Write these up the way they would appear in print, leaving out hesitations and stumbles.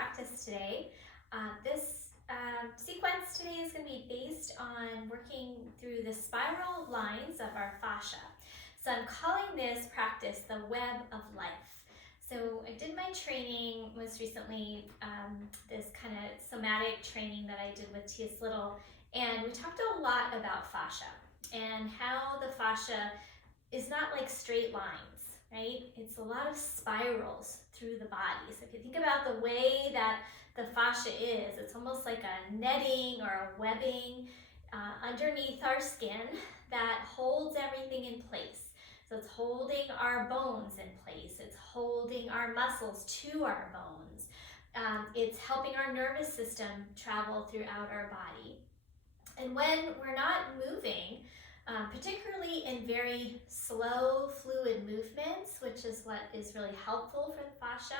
practice today. This sequence today is going to be based on working through the spiral lines of our fascia. So I'm calling this practice the web of life. So I did my training most recently, this kind of somatic training that I did with T.S. Little, and we talked a lot about fascia and how the fascia is not like straight lines, right? It's a lot of spirals through the body. So if you think about the way that the fascia is, it's almost like a netting or a webbing underneath our skin that holds everything in place. So it's holding our bones in place. It's holding our muscles to our bones. It's helping our nervous system travel throughout our body. And when we're not moving, particularly in very slow, fluid movements, which is what is really helpful for the fascia,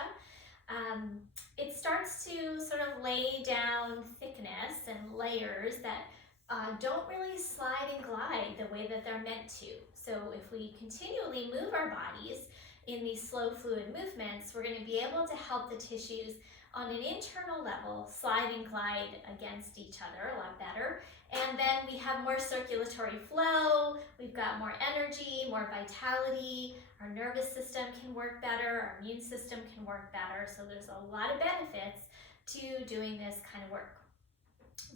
it starts to sort of lay down thickness and layers that don't really slide and glide the way that they're meant to. So if we continually move our bodies in these slow, fluid movements, we're going to be able to help the tissues on an internal level slide and glide against each other a lot better. And then we have more circulatory flow, we've got more energy, more vitality, our nervous system can work better, our immune system can work better. So there's a lot of benefits to doing this kind of work.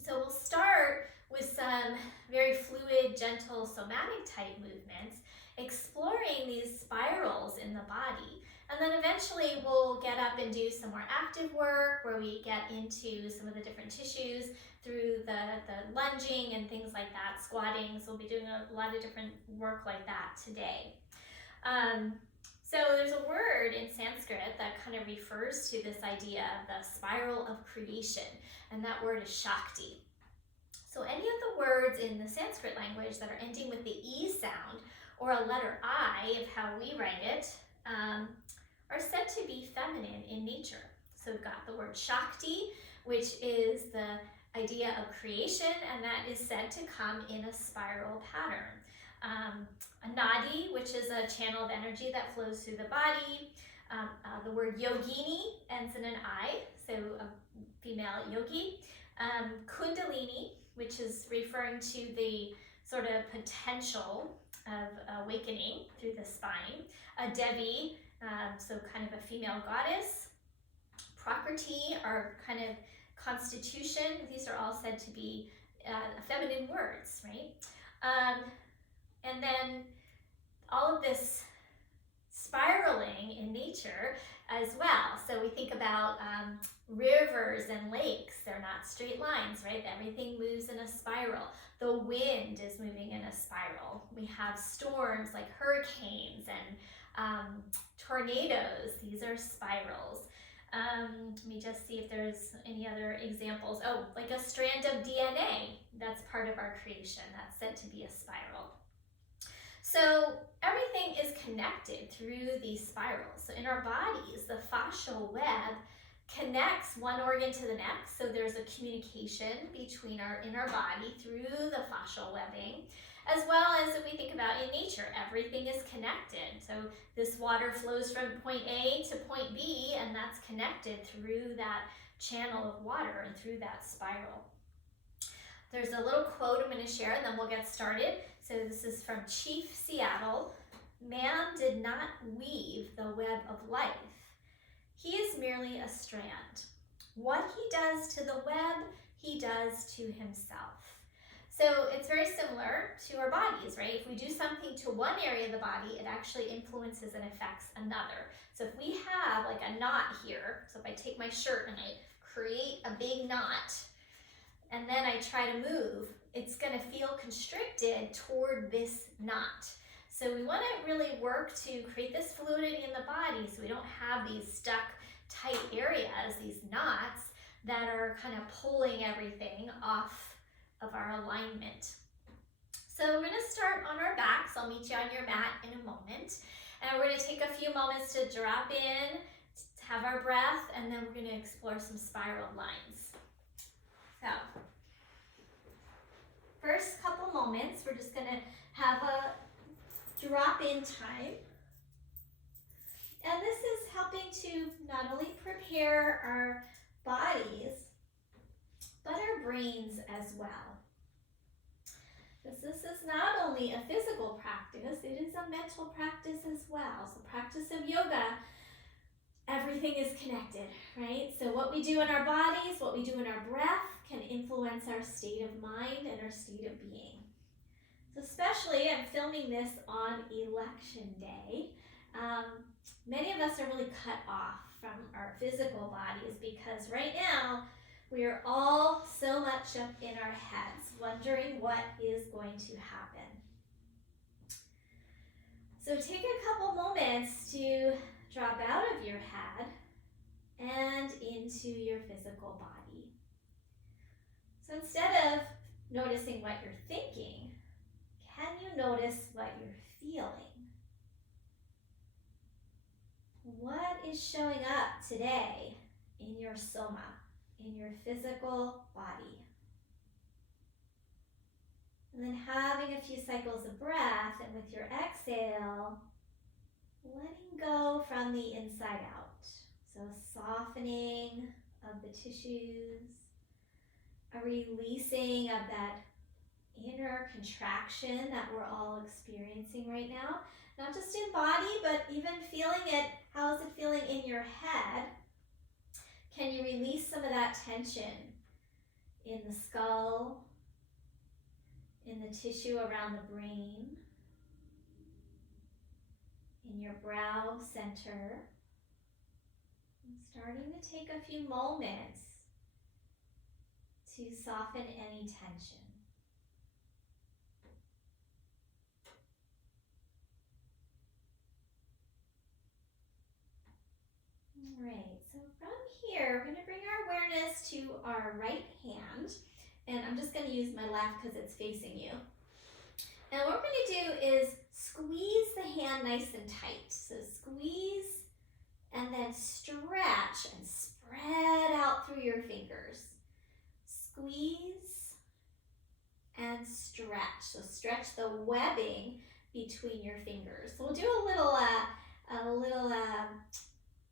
So we'll start with some very fluid, gentle, somatic type movements, exploring these spirals in the body. And then eventually we'll get up and do some more active work where we get into some of the different tissues through the lunging and things like that, squatting. So we'll be doing a lot of different work like that today. So there's a word in Sanskrit that kind of refers to this idea of the spiral of creation, and that word is Shakti. So any of the words in the Sanskrit language that are ending with the E sound or a letter I of how we write it are said to be feminine in nature. So we've got the word Shakti, which is the idea of creation, and that is said to come in a spiral pattern. A nadi, which is a channel of energy that flows through the body. The word yogini ends in an I, so a female yogi. Kundalini, which is referring to the sort of potential of awakening through the spine. A Devi, so kind of a female goddess. Prakriti, our kind of constitution. These are all said to be feminine words, right? And then all of this spiraling in nature as well. So we think about rivers and lakes. They're not straight lines, right? Everything moves in a spiral. The wind is moving in a spiral. We have storms like hurricanes and tornadoes. These are spirals. Let me just see if there's any other examples. Oh, like a strand of DNA. That's part of our creation. That's said to be a spiral. So everything is connected through these spirals. So in our bodies, the fascial web connects one organ to the next. So there's a communication between in our body through the fascial webbing, as well as if we think about in nature, everything is connected. So this water flows from point A to point B, and that's connected through that channel of water and through that spiral. There's a little quote I'm going to share, and then we'll get started. So this is from Chief Seattle. Man did not weave the web of life. He is merely a strand. What he does to the web, he does to himself. So it's very similar to our bodies, right? If we do something to one area of the body, it actually influences and affects another. So if we have like a knot here, so if I take my shirt and I create a big knot, and then I try to move, it's going to feel constricted toward this knot. So we want to really work to create this fluidity in the body so we don't have these stuck tight areas, these knots that are kind of pulling everything off of our alignment. So we're going to start on our backs. I'll meet you on your mat in a moment. And we're going to take a few moments to drop in, to have our breath, and then we're going to explore some spiral lines. So, first couple moments, we're just going to have a drop-in time. And this is helping to not only prepare our bodies, but our brains as well. Because this is not only a physical practice, it is a mental practice as well. So practice of yoga, everything is connected, right? So what we do in our bodies, what we do in our breath can influence our state of mind and our state of being. So especially, I'm filming this on election day. Many of us are really cut off from our physical bodies because right now we are all so much up in our heads, wondering what is going to happen. So take a couple moments to drop out of your head and into your physical body. So instead of noticing what you're thinking, can you notice what you're feeling? What is showing up today in your soma, in your physical body? And then having a few cycles of breath, and with your exhale, letting go from the inside out. So softening of the tissues, a releasing of that inner contraction that we're all experiencing right now. Not just in body, but even feeling it. How is it feeling in your head? Can you release some of that tension in the skull, in the tissue around the brain, in your brow center? And starting to take a few moments to soften any tension. All right, so from here, we're going to bring our awareness to our right hand. And I'm just going to use my left because it's facing you. And what we're going to do is squeeze the hand nice and tight. So squeeze and then stretch and spread out through your fingers. Squeeze and stretch. So stretch the webbing between your fingers. So we'll do a little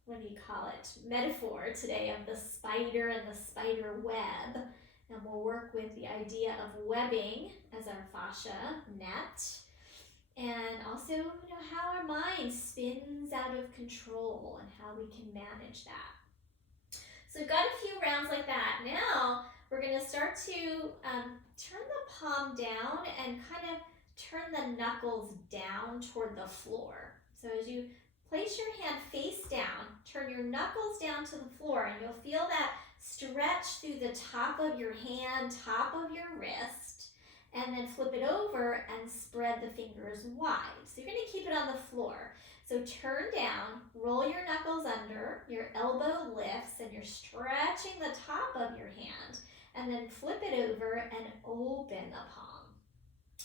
what do you call it, metaphor today of the spider and the spider web. And we'll work with the idea of webbing as our fascia net. And also, how our mind spins out of control and how we can manage that. So we've got a few rounds like that. Now, we're going to start to turn the palm down and kind of turn the knuckles down toward the floor. So as you place your hand face down, turn your knuckles down to the floor, and you'll feel that stretch through the top of your hand, top of your wrist, and then flip it over and spread the fingers wide. So you're going to keep it on the floor. So turn down, roll your knuckles under, your elbow lifts, and you're stretching the top of your hand, and then flip it over and open the palm.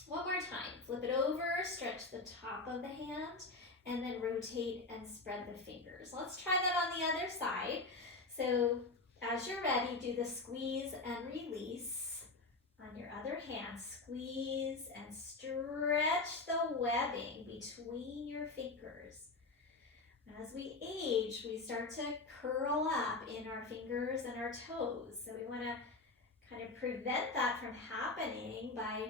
One more time, flip it over, stretch the top of the hand, and then rotate and spread the fingers. Let's try that on the other side. So as you're ready, do the squeeze and release. On your other hand, squeeze and stretch the webbing between your fingers. As we age, we start to curl up in our fingers and our toes. So we want to kind of prevent that from happening by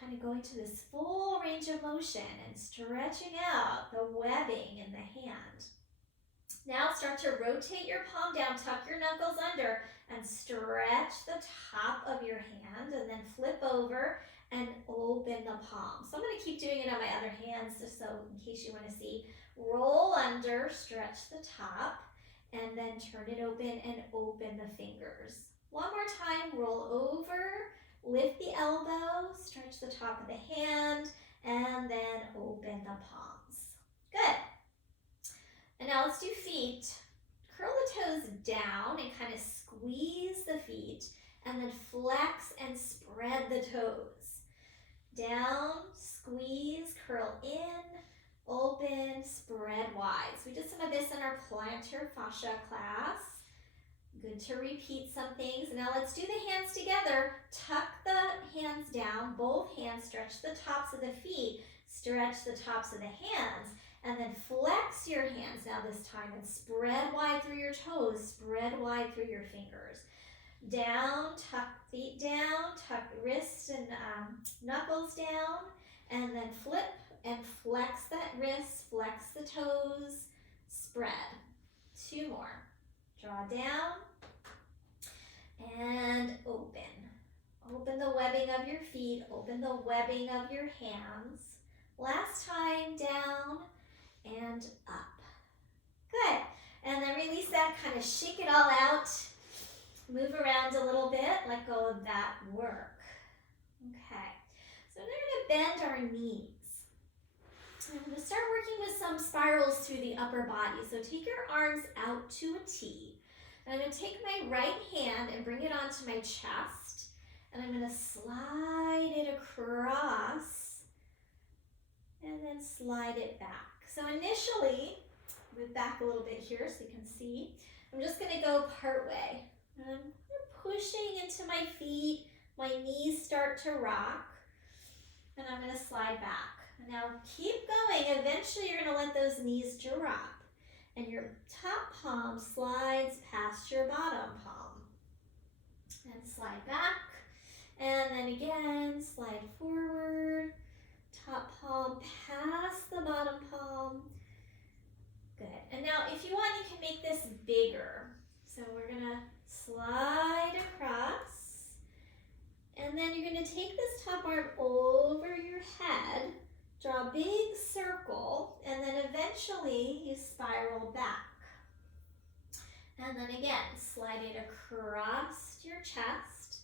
kind of going to this full range of motion and stretching out the webbing in the hand. Now start to rotate your palm down, tuck your knuckles under, and stretch the top of your hand, and then flip over and open the palm. So I'm going to keep doing it on my other hands just so in case you want to see. Roll under, stretch the top, and then turn it open and open the fingers. One more time, roll over, lift the elbow, stretch the top of the hand, and then open the palms. Good. And now let's do feet. Curl the toes down and kind of squeeze the feet, and then flex and spread the toes. Down, squeeze, curl in, open, spread wide. So we did some of this in our plantar fascia class. Good to repeat some things. Now let's do the hands together. Tuck the hands down, both hands, stretch the tops of the feet, stretch the tops of the hands, And then flex your hands now this time and spread wide through your toes, spread wide through your fingers. Down, tuck feet down, tuck wrists and knuckles down, and then flip and flex that wrist, flex the toes, spread. 2 more. Draw down and open. Open the webbing of your feet, open the webbing of your hands. Last time, down and up. Good. And then release that, kind of shake it all out. Move around a little bit, let go of that work. Okay, so we're going to bend our knees. I'm going to start working with some spirals through the upper body. So take your arms out to a T. And I'm going to take my right hand and bring it onto my chest. And I'm going to slide it across and then slide it back. So initially, move back a little bit here so you can see. I'm just going to go part way. I'm pushing into my feet, my knees start to rock, and I'm going to slide back. Now keep going. Eventually you're going to let those knees drop, and your top palm slides past your bottom palm. And slide back, and then again, slide forward, top palm past the bottom palm. Good. And now if you want, you can make this bigger. So we're going to slide across, and then you're going to take this top arm over your head, draw a big circle, and then eventually you spiral back. And then again, slide it across your chest,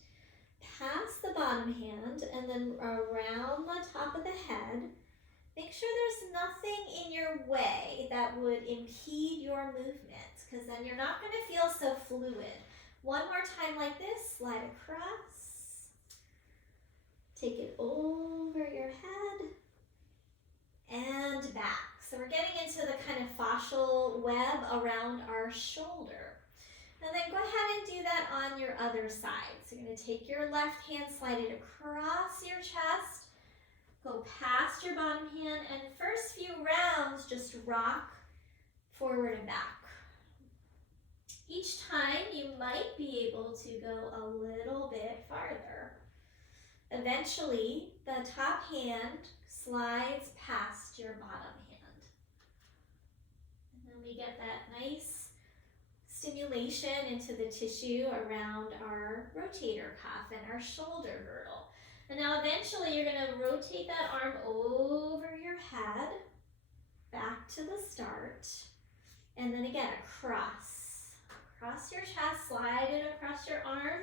past the bottom hand, and then around the top of the head. Make sure there's nothing in your way that would impede your movement, because then you're not going to feel so fluid. One more time like this, slide across, take it over your head, and back. So we're getting into the kind of fascial web around our shoulder. And then go ahead and do that on your other side. So you're going to take your left hand, slide it across your chest, go past your bottom hand, and first few rounds, just rock forward and back. Each time you might be able to go a little bit farther. Eventually, the top hand slides past your bottom hand. And then we get that nice stimulation into the tissue around our rotator cuff and our shoulder girdle. And now eventually you're going to rotate that arm over your head, back to the start, and then again across. Across your chest, slide it across your arm,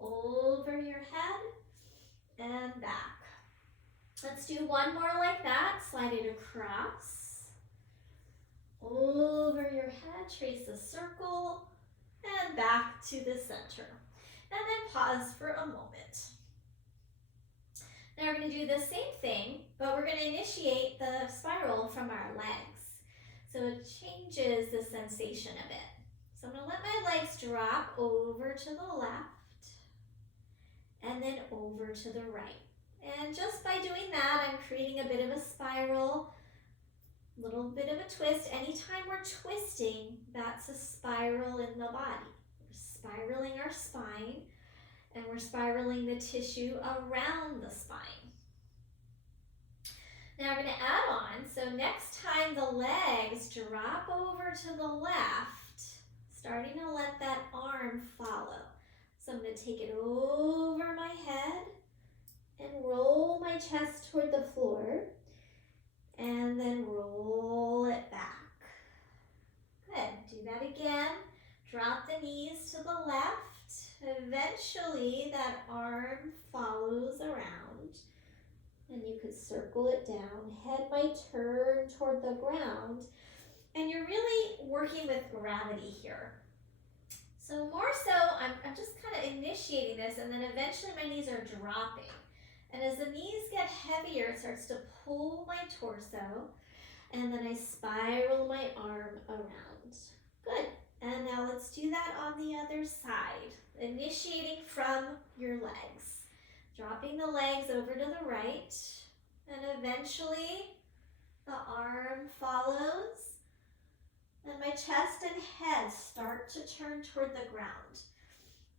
over your head, and back. Let's do one more like that. Slide it across, over your head, trace a circle, and back to the center. And then pause for a moment. Now we're going to do the same thing, but we're going to initiate the spiral from our legs. So it changes the sensation a bit. So I'm going to let my legs drop over to the left and then over to the right. And just by doing that, I'm creating a bit of a spiral, a little bit of a twist. Anytime we're twisting, that's a spiral in the body. We're spiraling our spine, and we're spiraling the tissue around the spine. Now we're going to add on, so next time the legs drop over to the left, starting to let that arm follow. So I'm going to take it over my head and roll my chest toward the floor, and then roll it back. Good. Do that again. Drop the knees to the left. Eventually that arm follows around, and you could circle it down. Head might turn toward the ground, and you're really working with gravity here. So more so, I'm just kind of initiating this, and then eventually my knees are dropping. And as the knees get heavier, it starts to pull my torso, and then I spiral my arm around. Good. And now let's do that on the other side, initiating from your legs. Dropping the legs over to the right, and eventually The arm follows. And my chest and head start to turn toward the ground.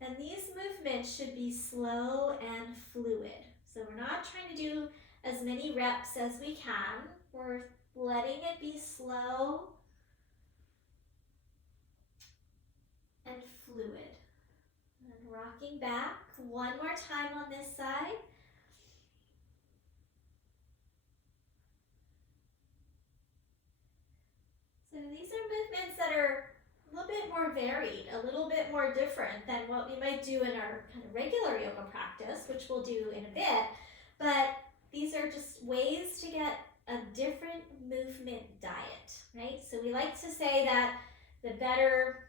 And these movements should be slow and fluid. So we're not trying to do as many reps as we can. We're letting it be slow and fluid. And rocking back. One more time on this side. So these are movements that are a little bit more varied, a little bit more different than what we might do in our kind of regular yoga practice, which we'll do in a bit. But these are just ways to get a different movement diet, right? So we like to say that the better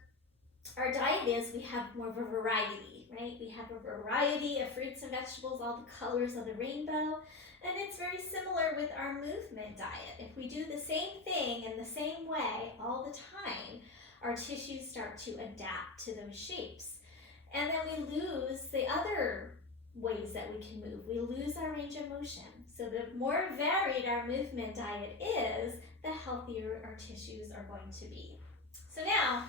our diet is, we have more of a variety, right? We have a variety of fruits and vegetables, all the colors of the rainbow. And it's very similar with our movement diet. If we do the same thing in the same way all the time, our tissues start to adapt to those shapes. And then we lose the other ways that we can move. We lose our range of motion. So the more varied our movement diet is, the healthier our tissues are going to be. So now,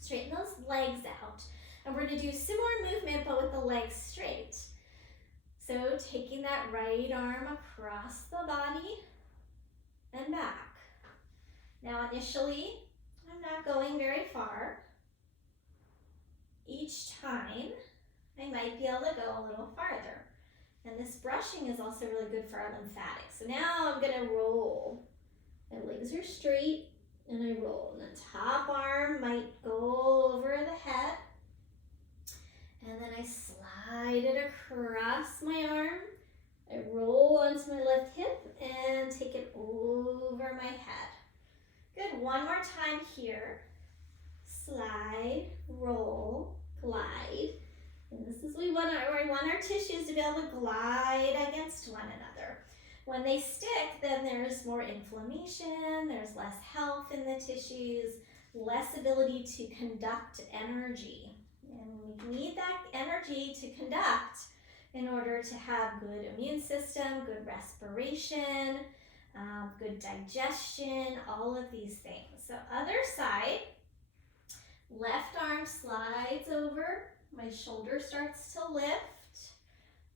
straighten those legs out. And we're going to do similar movement, but with the legs straight. So taking that right arm across the body and back. Now initially, I'm not going very far. Each time, I might be able to go a little farther. And this brushing is also really good for our lymphatics. So now I'm going to roll. My legs are straight and I roll. And the top arm might go over the head. And then I slide it across my arm. I roll onto my left hip and take it over my head. Good, one more time here. Slide, roll, glide. And this is we want our tissues to be able to glide against one another. When they stick, then there's more inflammation, there's less health in the tissues, less ability to conduct energy. And we need that energy to conduct in order to have good immune system, good respiration, good digestion, all of these things. So other side, left arm slides over, my shoulder starts to lift,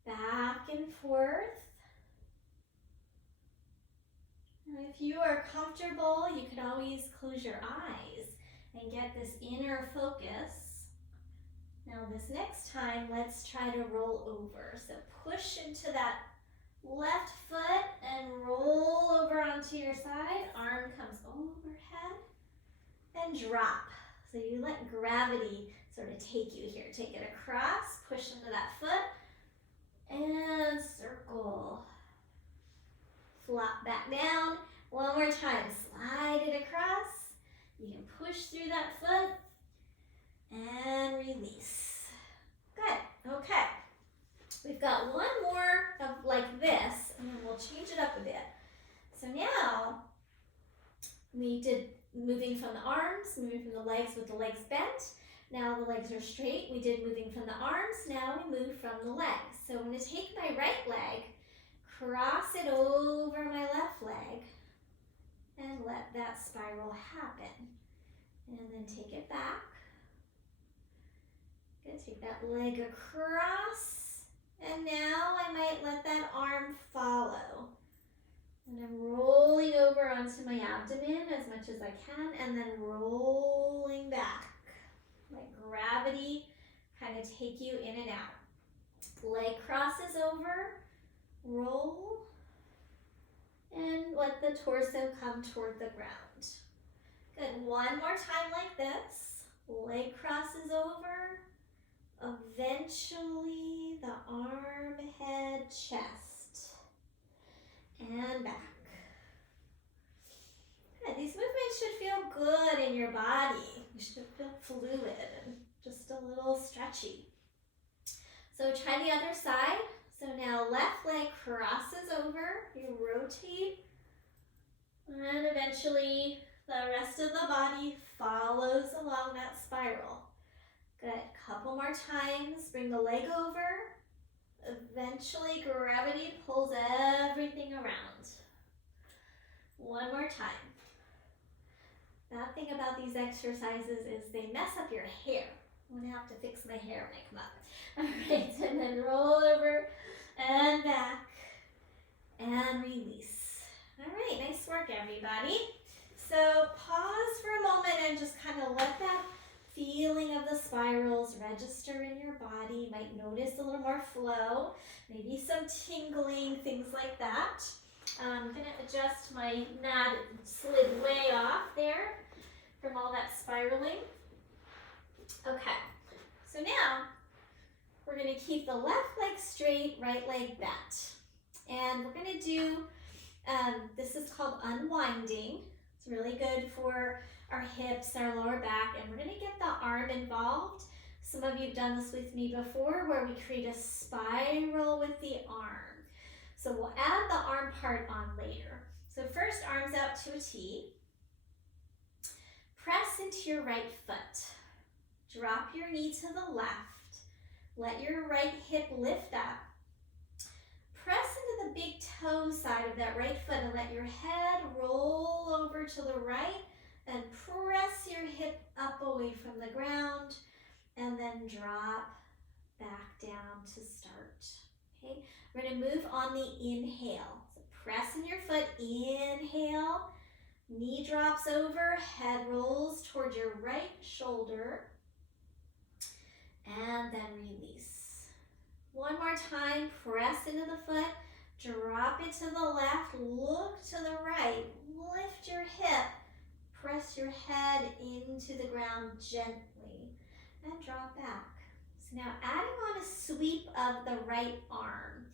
back and forth. And if you are comfortable, you can always close your eyes and get this inner focus. Now this next time, let's try to roll over. So push into that left foot and roll over onto your side. Arm comes overhead and drop. So you let gravity sort of take you here. Take it across, push into that foot, and circle. Flop back down. One more time, slide it across. You can push through that foot and release. Good, okay. We've got one more of like this, and then we'll change it up a bit. So now, we did moving from the arms, moving from the legs with the legs bent. Now the legs are straight. We did moving from the arms. Now we move from the legs. So I'm going to take my right leg, cross it over my left leg, and let that spiral happen. And then take it back. Good, take that leg across. And now I might let that arm follow. And I'm rolling over onto my abdomen as much as I can, and then rolling back. Let gravity kind of take you in and out. Leg crosses over, roll, and let the torso come toward the ground. Good, one more time like this. Leg crosses over, eventually the arm, head, chest, and back. Good. These movements should feel good in your body. You should feel fluid and just a little stretchy. So try the other side. So now left leg crosses over, you rotate, and eventually the rest of the body follows along that spiral. Good, couple more times, bring the leg over. Eventually gravity pulls everything around. One time. Bad thing about these exercises is they mess up your hair. I'm gonna have to fix my hair when I come up. All right, and then roll over and back and release. All right, nice work, everybody. So pause for a moment and just kind of let that feeling of the spirals register in your body. You might notice a little more flow, maybe some tingling, things like that. I'm going to adjust my mat. It slid way off there from all that spiraling. Okay, so now we're going to keep the left leg straight, right leg bent. And we're going to do, this is called unwinding. It's really good for our hips, our lower back, and we're going to get the arm involved. Some of you have done this with me before where we create a spiral with the arm. So we'll add the arm part on later. So first, arms out to a T. Press into your right foot. Drop your knee to the left. Let your right hip lift up. Press into the big toe side of that right foot and let your head roll over to the right and press your hip up away from the ground and then drop back down to start. Okay, we're going to move on the inhale. So press in your foot, inhale, knee drops over, head rolls toward your right shoulder, and then release. One more time, press into the foot, drop it to the left, look to the right, lift your hip, press your head into the ground gently, and drop back. So now adding on a sweep of the right arm.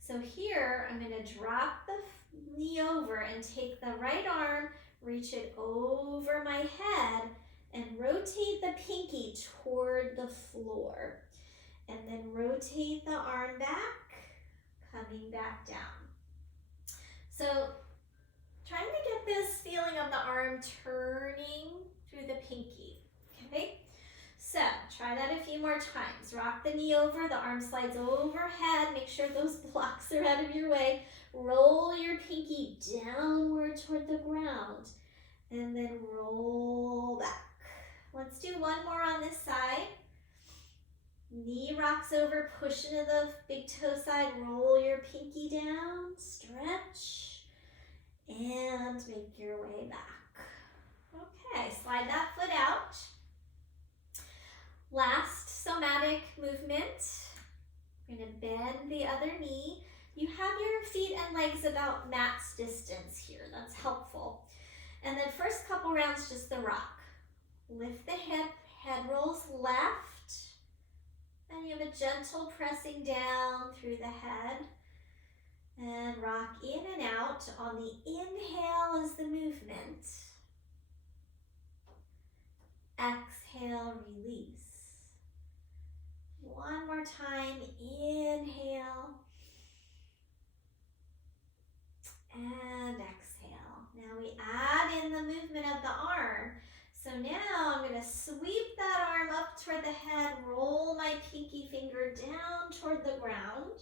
So here I'm going to drop the knee over and take the right arm, reach it over my head, and rotate the pinky toward the floor. And then rotate the arm back, coming back down. So trying to get this feeling of the arm turning through the pinky, okay? So try that a few more times. Rock the knee over, the arm slides overhead. Make sure those blocks are out of your way. Roll your pinky downward toward the ground and then roll back. Let's do one more on this side. Knee rocks over, push into the big toe side, roll your pinky down, stretch, and make your way back. Okay, slide that foot out. Last somatic movement. We're going to bend the other knee. You have your feet and legs about mat's distance here. That's helpful. And then first couple rounds, just the rock. Lift the hip, head rolls left. And you have a gentle pressing down through the head. And rock in and out. On the inhale is the movement. Exhale, release. One more time, inhale. And exhale. Now we add in the movement of the arm. So now I'm going to sweep that arm up toward the head, roll my pinky finger down toward the ground,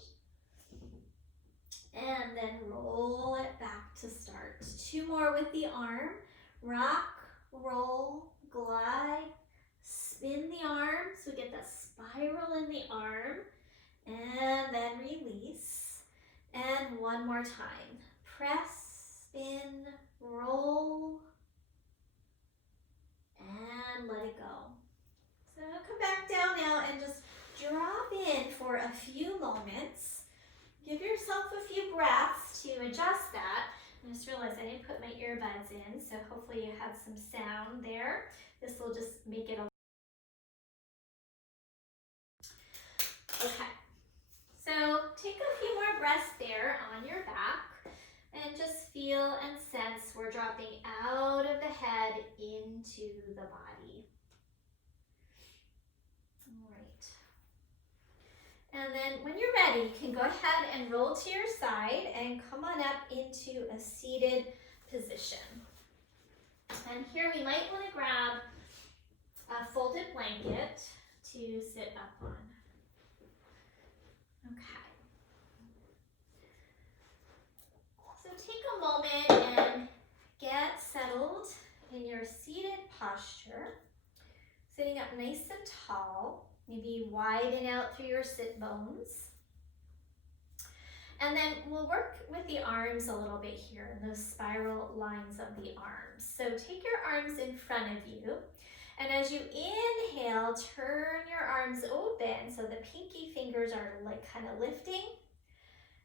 and then roll it back to start. Two more with the arm. Rock, roll, glide, spin the arm so we get the spiral in the arm, and then release. And one more time. Press, spin, roll, and let it go. So come back down now and just drop in for a few moments. Give yourself a few breaths to adjust that. I just realized I didn't put my earbuds in, so hopefully you have some sound there. This will just make it a okay. So take a few more breaths there on your back. And just feel and sense we're dropping out of the head into the body. All right. And then when you're ready, you can go ahead and roll to your side and come on up into a seated position. And here we might want to grab a folded blanket to sit up on. Okay. So take a moment and get up nice and tall. Maybe widen out through your sit bones. And then we'll work with the arms a little bit here, in those spiral lines of the arms. So take your arms in front of you. And as you inhale, turn your arms open so the pinky fingers are like kind of lifting.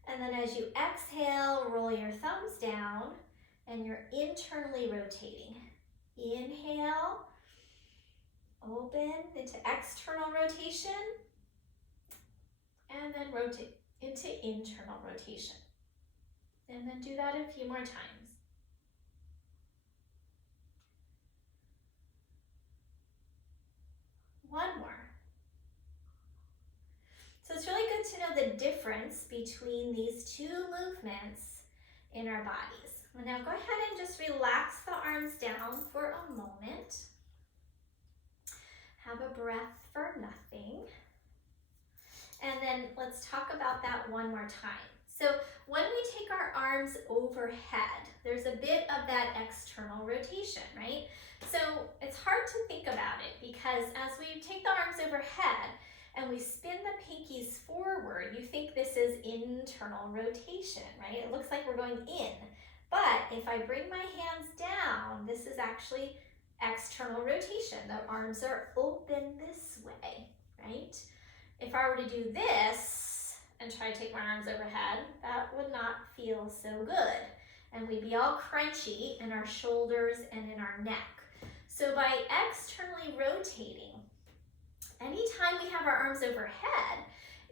And then as you exhale, roll your thumbs down and you're internally rotating. Inhale, open into external rotation, and then rotate into internal rotation. And then do that a few more times. One more. So it's really good to know the difference between these two movements in our bodies. Now go ahead and just relax the arms down for a moment. Have a breath for nothing. And then let's talk about that one more time. So when we take our arms overhead, there's a bit of that external rotation, right? So it's hard to think about it because as we take the arms overhead and we spin the pinkies forward, you think this is internal rotation, right? It looks like we're going in. But if I bring my hands down, this is actually external rotation. The arms are open this way, right? If I were to do this and try to take my arms overhead, that would not feel so good. And we'd be all crunchy in our shoulders and in our neck. So by externally rotating, anytime we have our arms overhead,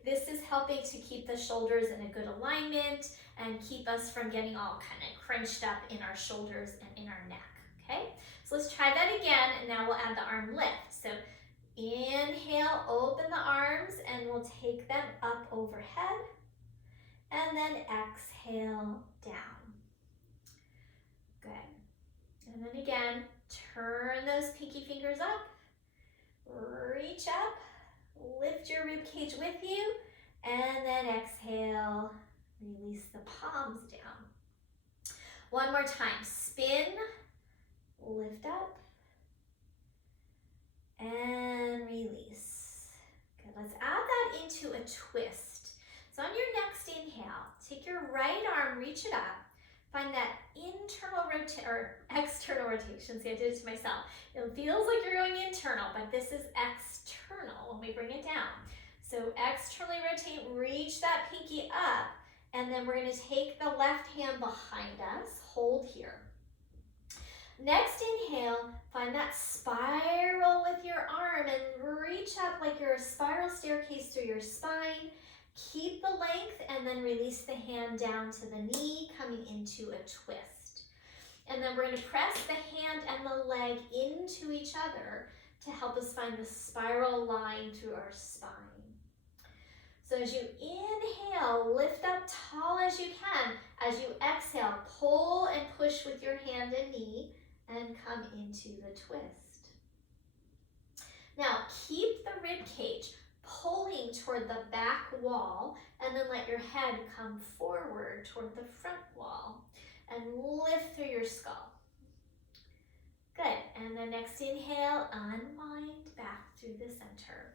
this is helping to keep the shoulders in a good alignment and keep us from getting all kind of crunched up in our shoulders and in our neck, okay? So let's try that again, and now we'll add the arm lift. So inhale, open the arms, and we'll take them up overhead, and then exhale down. Good. And then again, turn those pinky fingers up, reach up, lift your rib cage with you, and then exhale, release the palms down. One more time, spin, lift up, and release. Good, let's add that into a twist. So on your next inhale, take your right arm, reach it up, find that internal or external rotation. See, I did it to myself. It feels like you're going internal, but this is external when we bring it down. So externally rotate, reach that pinky up, and then we're going to take the left hand behind us, hold here. Next inhale, find that spiral with your arm and reach up like you're a spiral staircase through your spine. Keep the length and then release the hand down to the knee, coming into a twist. And then we're going to press the hand and the leg into each other to help us find the spiral line through our spine. So as you inhale, lift up tall as you can. As you exhale, pull and push with your hand and knee and come into the twist. Now keep the rib cage pulling toward the back wall, and then let your head come forward toward the front wall and lift through your skull. Good, and the next inhale, unwind back through the center.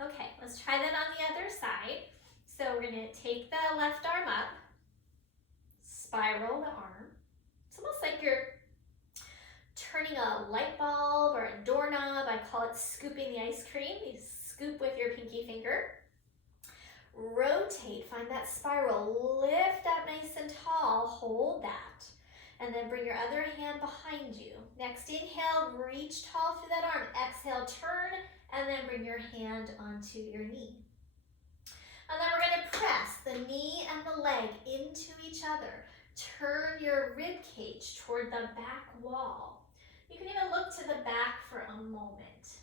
Okay, let's try that on the other side. So we're gonna take the left arm up, spiral the arm. It's almost like you're turning a light bulb or a doorknob. I call it scooping the ice cream. You scoop with your pinky finger. Rotate, find that spiral, lift up nice and tall, hold that. And then bring your other hand behind you. Next inhale, reach tall through that arm. Exhale, turn, and then bring your hand onto your knee. And then we're gonna press the knee and the leg into each other. Turn your rib cage toward the back wall. You can even look to the back for a moment.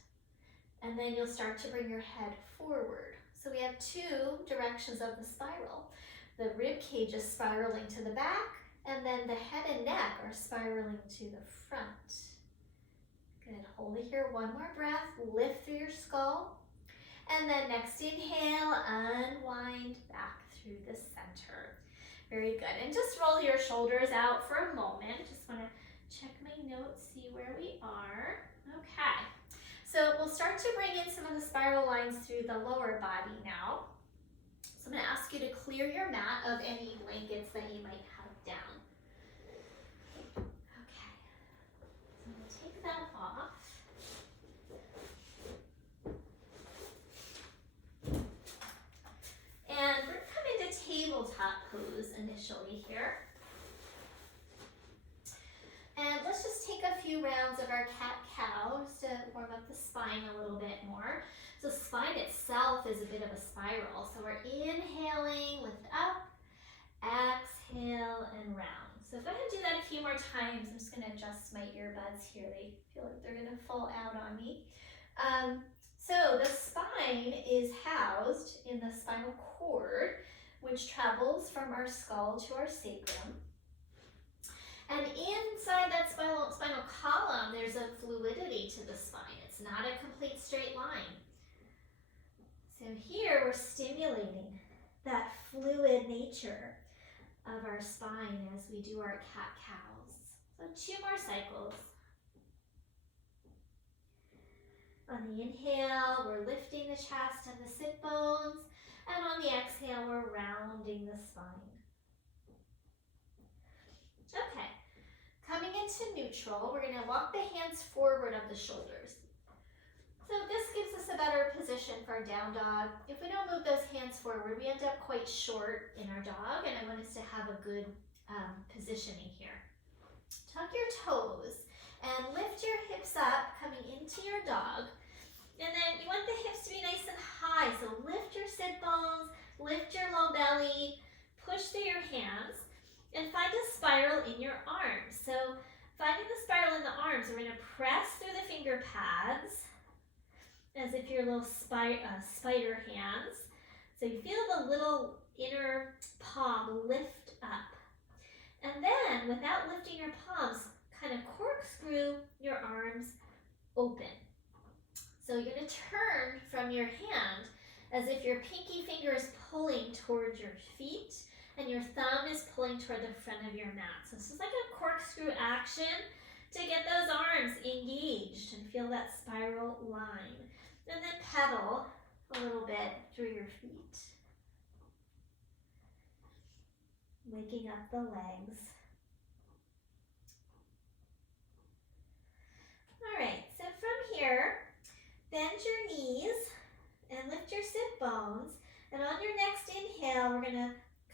And then you'll start to bring your head forward. So we have two directions of the spiral. The rib cage is spiraling to the back, and then the head and neck are spiraling to the front. Good, hold it here, one more breath, lift through your skull. And then next inhale, unwind back through the center. Very good, and just roll your shoulders out for a moment. Just wanna check my notes, see where we are. Okay, So we'll start to bring in some of the spiral lines through the lower body now. So I'm going to ask you to clear your mat of any blankets that you might have down. Okay, so I'm going to take that off. And we're going to come into tabletop pose initially here. And let's just take a few rounds of our cat-cow just to warm up the spine a little bit more. So the spine itself is a bit of a spiral. So we're inhaling, lift up, exhale, and round. So if I can do that a few more times, I'm just going to adjust my earbuds here. They feel like they're going to fall out on me. So the spine is housed in the spinal cord, which travels from our skull to our sacrum. And inside that spinal column, there's a fluidity to the spine. It's not a complete straight line. So here we're stimulating that fluid nature of our spine as we do our cat-cows. So 2 more cycles. On the inhale, we're lifting the chest and the sit bones. And on the exhale, we're rounding the spine. Okay. Coming into neutral, we're going to walk the hands forward of the shoulders. So this gives us a better position for our down dog. If we don't move those hands forward, we end up quite short in our dog, and I want us to have a good positioning here. Tuck your toes and lift your hips up coming into your dog. And then you want the hips to be nice and high, so lift your sit bones, lift your low belly, push through your hands. And find a spiral in your arms. So finding the spiral in the arms, we're going to press through the finger pads as if you're little spider hands. So you feel the little inner palm lift up. And then, without lifting your palms, kind of corkscrew your arms open. So you're going to turn from your hand as if your pinky finger is pulling towards your feet and your thumb is pulling toward the front of your mat. So this is like a corkscrew action to get those arms engaged and feel that spiral line. And then pedal a little bit through your feet. Waking up the legs. All right, so from here, bend your knees and lift your sit bones. And on your next inhale, we're going to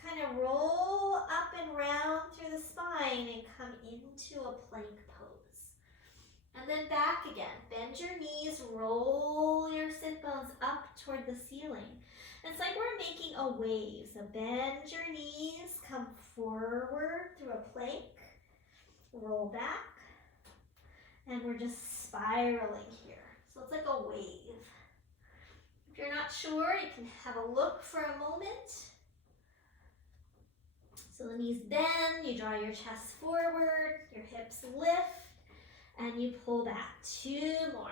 kind of roll up and round through the spine and come into a plank pose. And then back again. Bend your knees, roll your sit bones up toward the ceiling. It's like we're making a wave. So bend your knees, come forward through a plank, roll back, and we're just spiraling here. So it's like a wave. If you're not sure, you can have a look for a moment. So the knees bend, you draw your chest forward, your hips lift, and you pull back. 2 more.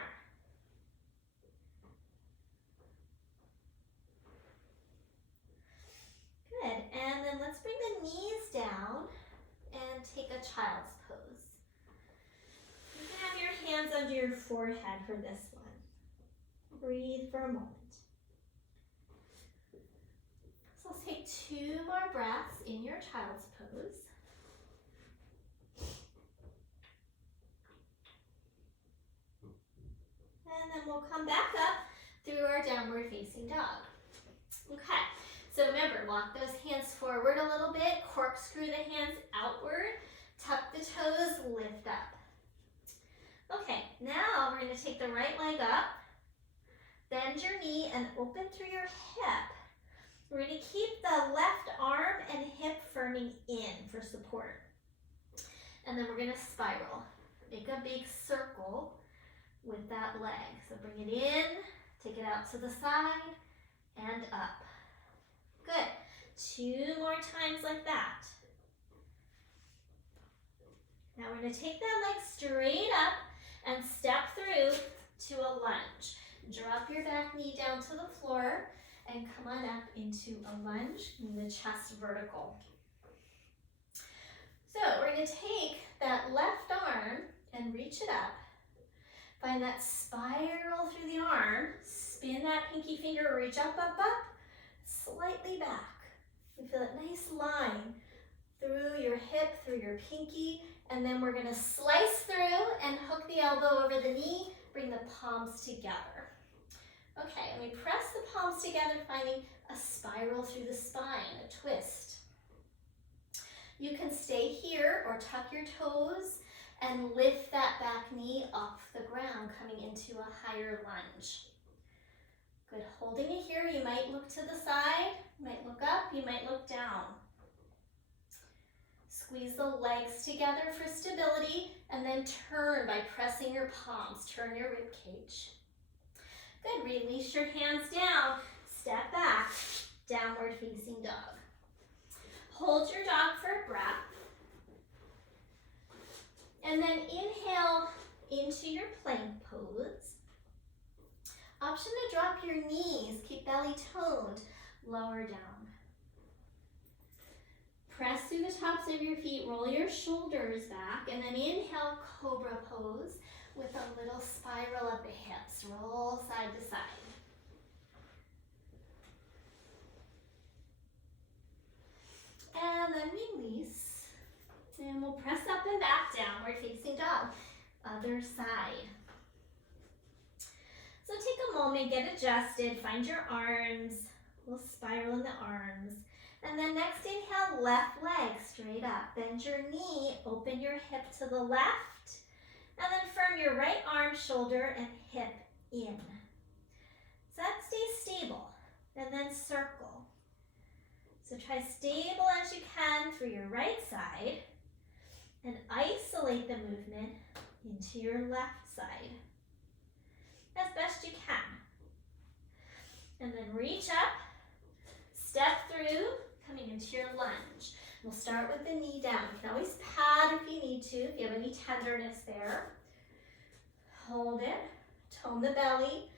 Good, and then let's bring the knees down and take a child's pose. You can have your hands under your forehead for this one. Breathe for a moment. So let's take 2 more breaths in your child's pose. And then we'll come back up through our downward facing dog. Okay, so remember, walk those hands forward a little bit, corkscrew the hands outward, tuck the toes, lift up. Okay, now we're going to take the right leg up, bend your knee and open through your hip. We're going to keep the left arm and hip firming in for support. And then we're going to spiral. Make a big circle with that leg. So bring it in, take it out to the side, and up. Good. 2 more times like that. Now we're going to take that leg straight up and step through to a lunge. Drop your back knee down to the floor and come on up into a lunge, and the chest vertical. So we're going to take that left arm and reach it up. Find that spiral through the arm. Spin that pinky finger, reach up, up, up, slightly back. You feel that nice line through your hip, through your pinky, and then we're gonna slice through and hook the elbow over the knee, bring the palms together. Okay, and we press the palms together, finding a spiral through the spine, a twist. You can stay here or tuck your toes and lift that back knee off the ground, coming into a higher lunge. Good, holding it here, you might look to the side, you might look up, you might look down. Squeeze the legs together for stability, and then turn by pressing your palms, turn your rib cage. Good, release your hands down, step back, downward facing dog. Hold your dog for a breath. And then inhale into your plank pose. Option to drop your knees, keep belly toned, lower down. Press through the tops of your feet, roll your shoulders back, and then inhale, cobra pose with a little spiral of the hips. Roll side to side. And then release. And we'll press up and back, downward facing dog. Other side. So take a moment, get adjusted, find your arms. We'll spiral in the arms. And then next inhale, left leg straight up. Bend your knee, open your hip to the left. And then firm your right arm, shoulder, and hip in. So that stays stable. And then circle. So try stable as you can through your right side. And isolate the movement into your left side as best you can. And then reach up, step through, coming into your lunge. We'll start with the knee down. You can always pad if you need to, if you have any tenderness there. Hold it, tone the belly,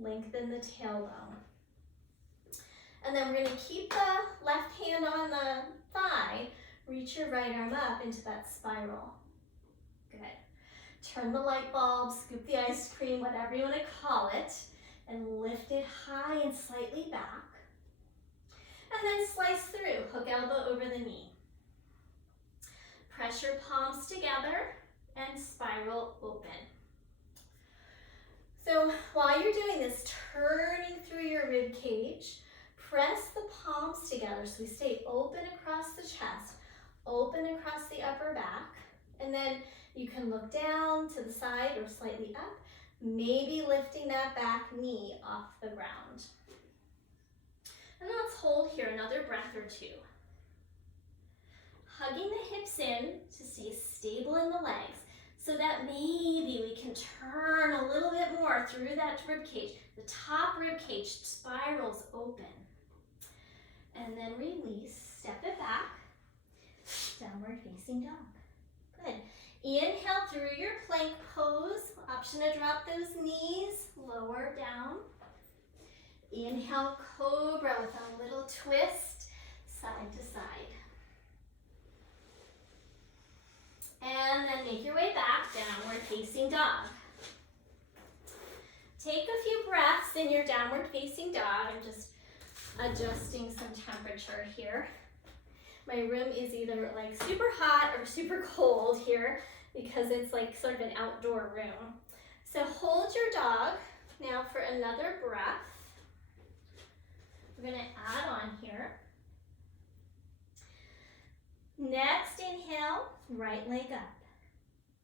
lengthen the tailbone. And then we're going to keep the left hand on the thigh. Reach your right arm up into that spiral. Good. Turn the light bulb, scoop the ice cream, whatever you want to call it, and lift it high and slightly back. And then slice through, hook elbow over the knee. Press your palms together and spiral open. So while you're doing this, turning through your rib cage, press the palms together so we stay open across the chest, open across the upper back, and then you can look down to the side or slightly up, maybe lifting that back knee off the ground. And let's hold here another breath or two. Hugging the hips in to stay stable in the legs so that maybe we can turn a little bit more through that rib cage. The top rib cage spirals open. And then release, step it back, downward facing dog. Good. Inhale through your plank pose. Option to drop those knees, lower down. Inhale, cobra with a little twist, side to side. And then make your way back, downward facing dog. Take a few breaths in your downward facing dog. I'm just adjusting some temperature here. My room is either like super hot or super cold here because it's like sort of an outdoor room. So hold your dog now for another breath. We're going to add on here. Next inhale, right leg up.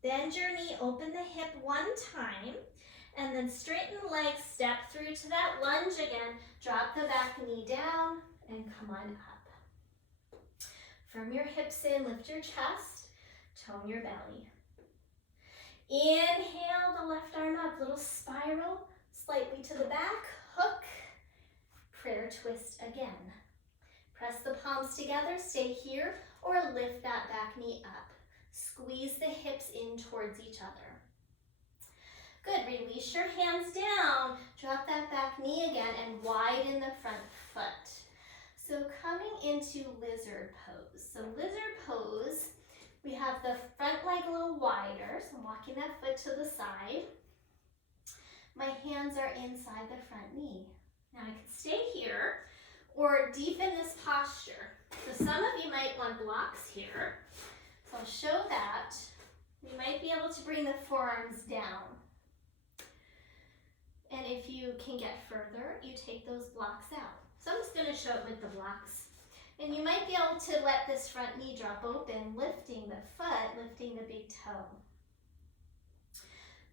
Bend your knee, open the hip one time, and then straighten the leg, step through to that lunge again, drop the back knee down, and come on up. Firm your hips in, lift your chest, tone your belly. Inhale the left arm up, little spiral, slightly to the back, hook, prayer twist again. Press the palms together, stay here, or lift that back knee up. Squeeze the hips in towards each other. Good, release your hands down, drop that back knee again, and widen the front foot. So coming into lizard pose. So lizard pose, we have the front leg a little wider, so I'm walking that foot to the side. My hands are inside the front knee. Now I can stay here or deepen this posture. So some of you might want blocks here. So I'll show that. You might be able to bring the forearms down. And if you can get further, you take those blocks out. So I'm just going to show it with the blocks. And you might be able to let this front knee drop open, lifting the foot, lifting the big toe.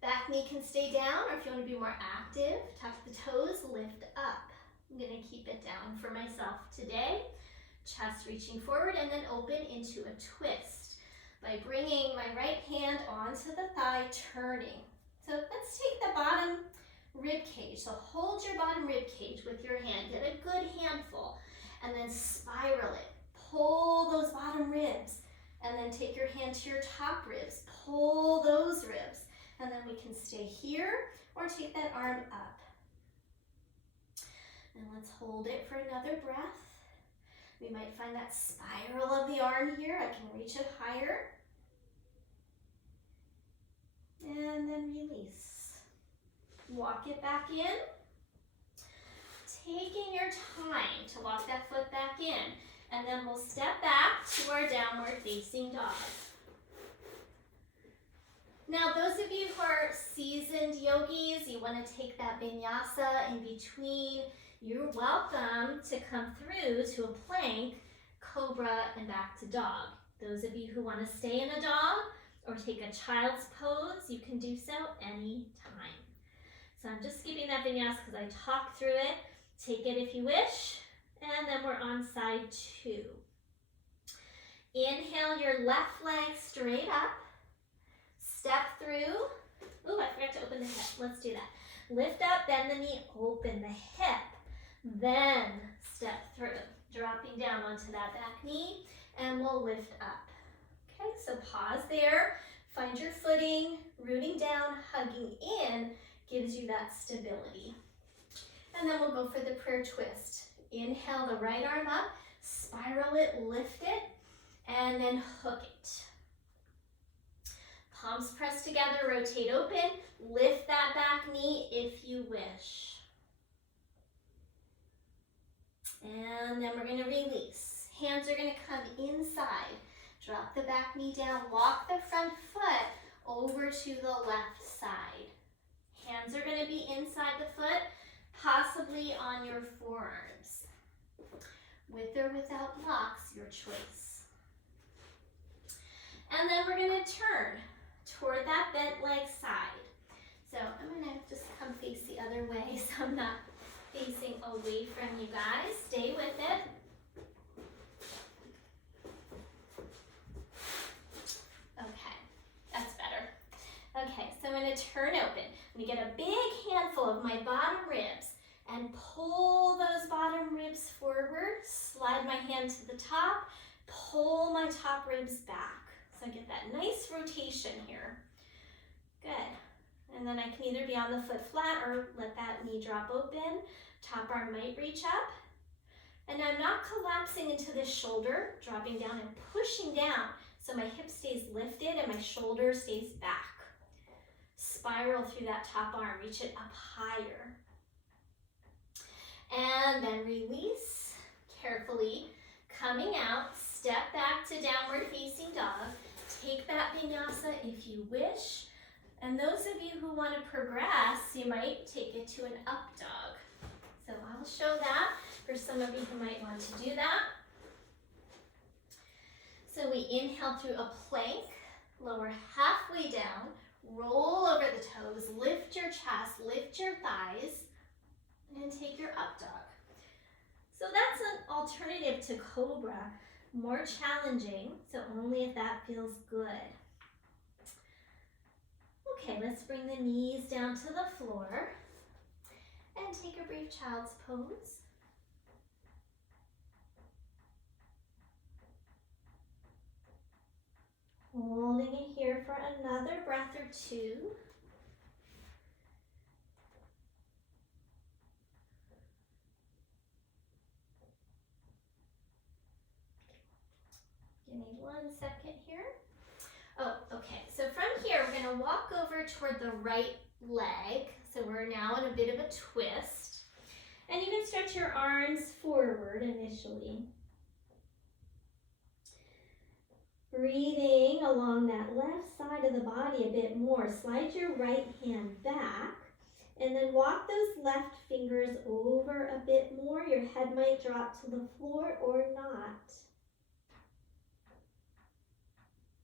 Back knee can stay down, or if you want to be more active, tuck the toes, lift up. I'm going to keep it down for myself today. Chest reaching forward and then open into a twist by bringing my right hand onto the thigh, turning. So let's take the bottom rib cage. So hold your bottom rib cage with your hand. Get a good handful and then spiral it. Pull those bottom ribs and then take your hand to your top ribs. Pull those ribs and then we can stay here or take that arm up. And let's hold it for another breath. We might find that spiral of the arm here. I can reach it higher. And then release. Walk it back in. Taking your time to walk that foot back in. And then we'll step back to our downward facing dog. Now, those of you who are seasoned yogis, you want to take that vinyasa in between. You're welcome to come through to a plank, cobra, and back to dog. Those of you who want to stay in a dog or take a child's pose, you can do so anytime. So I'm just skipping that vinyasa because I talked through it. Take it if you wish. And then we're on side 2. Inhale your left leg straight up. Step through. Ooh, I forgot to open the hip. Let's do that. Lift up, bend the knee, open the hip. Then step through, dropping down onto that back knee, and we'll lift up. Okay, so pause there, find your footing, rooting down, hugging in, gives you that stability. And then we'll go for the prayer twist. Inhale the right arm up, spiral it, lift it, and then hook it. Palms pressed together, rotate open, lift that back knee if you wish. And then we're going to release. Hands are going to come inside. Drop the back knee down. Walk the front foot over to the left side. Hands are going to be inside the foot, possibly on your forearms. With or without blocks, your choice. And then we're going to turn toward that bent leg side. So I'm going to just come face the other way so I'm not facing away from you guys. Stay with it. Okay, that's better. Okay, so I'm going to turn open. I'm going to get a big handful of my bottom ribs and pull those bottom ribs forward. Slide my hand to the top. Pull my top ribs back. So I get that nice rotation here. Good. And then I can either be on the foot flat or let that knee drop open. Top arm might reach up. And I'm not collapsing into this shoulder, dropping down and pushing down. So my hip stays lifted and my shoulder stays back. Spiral through that top arm, reach it up higher. And then release carefully, coming out, step back to downward facing dog. Take that vinyasa if you wish. And those of you who want to progress, you might take it to an up dog. So I'll show that for some of you who might want to do that. So we inhale through a plank, lower halfway down, roll over the toes, lift your chest, lift your thighs, and take your up dog. So that's an alternative to cobra, more challenging, so only if that feels good. Okay, let's bring the knees down to the floor and take a brief child's pose. Holding it here for another breath or two. Give me 1 second here. Oh, okay. So from here, we're going to walk over toward the right leg. So we're now in a bit of a twist. And you can stretch your arms forward initially. Breathing along that left side of the body a bit more. Slide your right hand back and then walk those left fingers over a bit more. Your head might drop to the floor or not.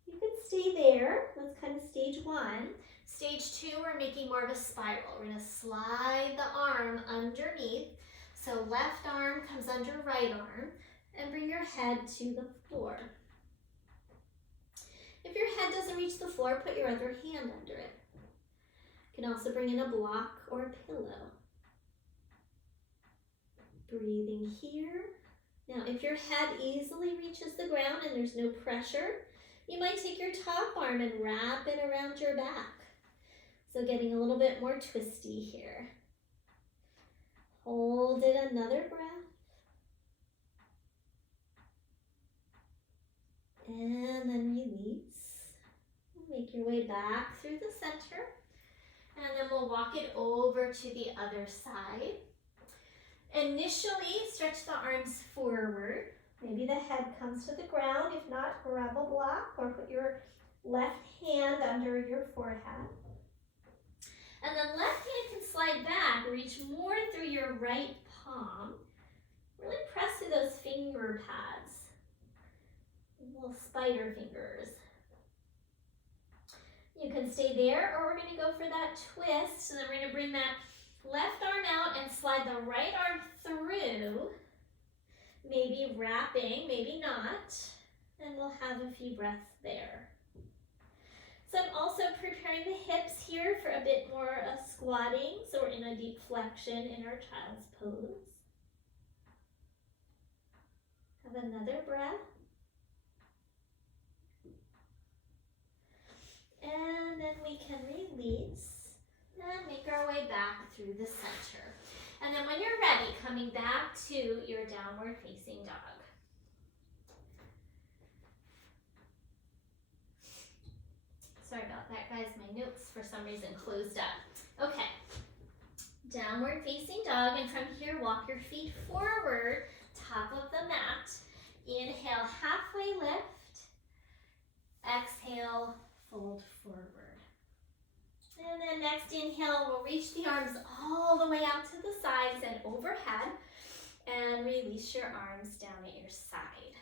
You can stay there. That's kind of stage one. Stage two, we're making more of a spiral. We're going to slide the arm underneath. So left arm comes under right arm and bring your head to the floor. If your head doesn't reach the floor, put your other hand under it. You can also bring in a block or a pillow. Breathing here. Now, if your head easily reaches the ground and there's no pressure, you might take your top arm and wrap it around your back. So getting a little bit more twisty here. Hold it another breath. And then release. Make your way back through the center. And then we'll walk it over to the other side. Initially, stretch the arms forward. Maybe the head comes to the ground. If not, grab a block or put your left hand under your forehead. And then left hand can slide back, reach more through your right palm. Really press through those finger pads, little spider fingers. You can stay there, or we're going to go for that twist. So then we're going to bring that left arm out and slide the right arm through, maybe wrapping, maybe not, and we'll have a few breaths there. So I'm also preparing the hips here for a bit more of squatting, so we're in a deep flexion in our child's pose. Have another breath. And then we can release and make our way back through the center. And then when you're ready, coming back to your downward facing dog. Sorry about that, guys. My notes for some reason closed up. Okay. Downward facing dog, and from here, walk your feet forward, top of the mat. Inhale, halfway lift. Exhale, fold forward. And then next inhale, we'll reach the arms all the way out to the sides and overhead, and release your arms down at your side.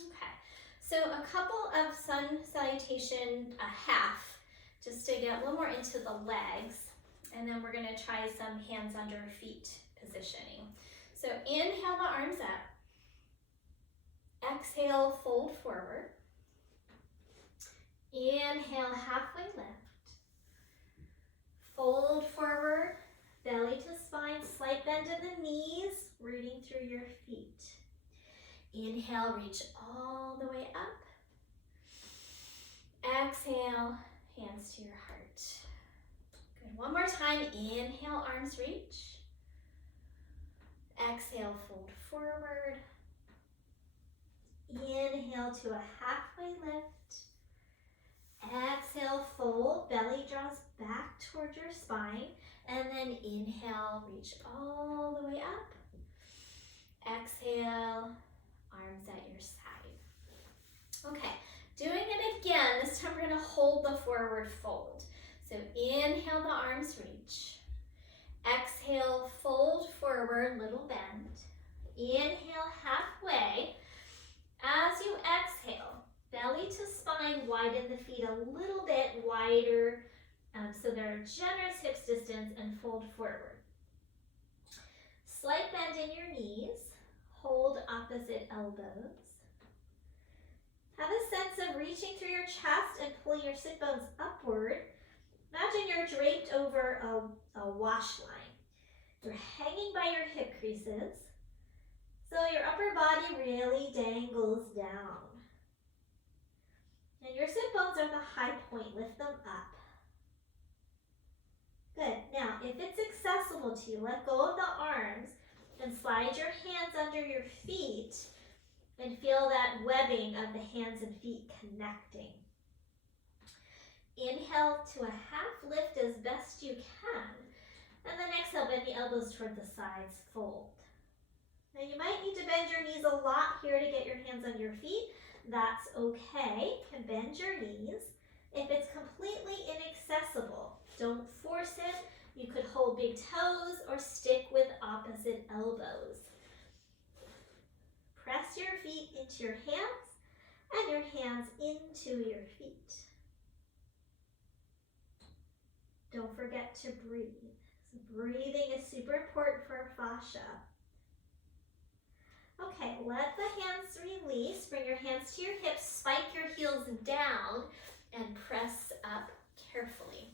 Okay, so a couple of sun salutation, a half, just to get a little more into the legs, and then we're gonna try some hands under feet positioning. So inhale the arms up. Exhale, fold forward. Inhale, halfway lift. Fold forward, belly to spine, slight bend in the knees, rooting through your feet. Inhale, reach all the way up. Exhale, hands to your heart. Good, one more time. Inhale, arms reach. Exhale, fold forward. Inhale to a halfway lift. Exhale, fold, belly draws back towards your spine, and then inhale, reach all the way up. Exhale, arms at your side. Okay, doing it again. This time we're going to hold the forward fold. So inhale, the arms reach. Exhale, fold forward, little bend. Inhale, halfway. As you exhale, belly to spine, widen the feet a little bit wider so they're a generous hips distance, and fold forward. Slight bend in your knees, hold opposite elbows. Have a sense of reaching through your chest and pulling your sit bones upward. Imagine you're draped over a wash line. You're hanging by your hip creases, so your upper body really dangles down. And your sit bones are the high point, lift them up. Good, now if it's accessible to you, let go of the arms and slide your hands under your feet and feel that webbing of the hands and feet connecting. Inhale to a half lift as best you can. And then exhale, bend the elbows toward the sides, fold. Now you might need to bend your knees a lot here to get your hands on your feet. That's okay. You can bend your knees. If it's completely inaccessible, don't force it. You could hold big toes or stick with opposite elbows. Press your feet into your hands and your hands into your feet. Don't forget to breathe. So breathing is super important for fascia. Okay, let the hands release. Bring your hands to your hips, spike your heels down, and press up carefully.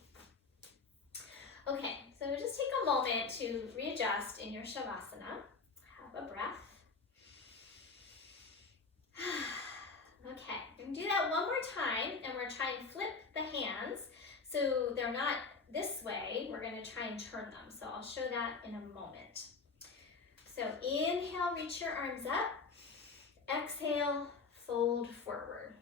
Okay, so just take a moment to readjust in your Shavasana. Have a breath. Okay, we're going to do that one more time, and we're trying to flip the hands so they're not this way. We're going to try and turn them, so I'll show that in a moment. So inhale, reach your arms up. Exhale, fold forward.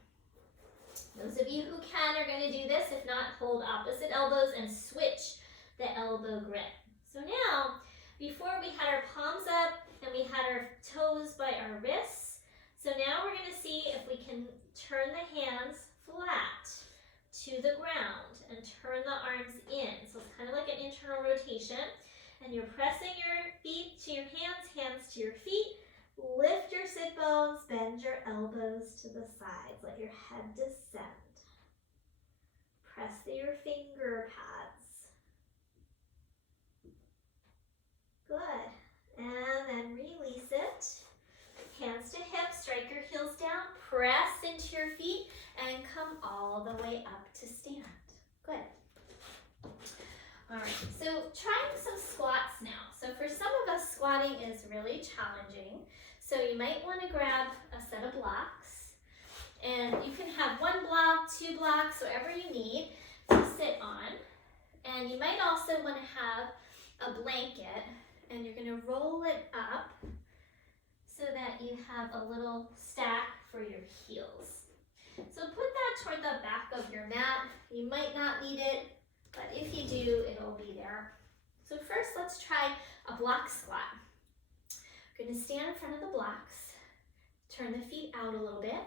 Those of you who can are going to do this. If not, hold opposite elbows and switch the elbow grip. So now, before we had our palms up and we had our toes by our wrists. So now we're going to see if we can turn the hands flat to the ground and turn the arms in. So it's kind of like an internal rotation. And you're pressing your feet to your hands, hands to your feet. Lift your sit bones, bend your elbows to the sides. Let your head descend. Press through your finger pads. Good. And then release it. Hands to hips, strike your heels down, press into your feet, and come all the way up to stand. Good. All right, so trying some squats now. So for some of us, squatting is really challenging. So you might want to grab a set of blocks. And you can have 1 block, 2 blocks, whatever you need to sit on. And you might also want to have a blanket, and you're going to roll it up so that you have a little stack for your heels. So put that toward the back of your mat. You might not need it, but if you do, it'll be there. So first, let's try a block squat. We're going to stand in front of the blocks, turn the feet out a little bit,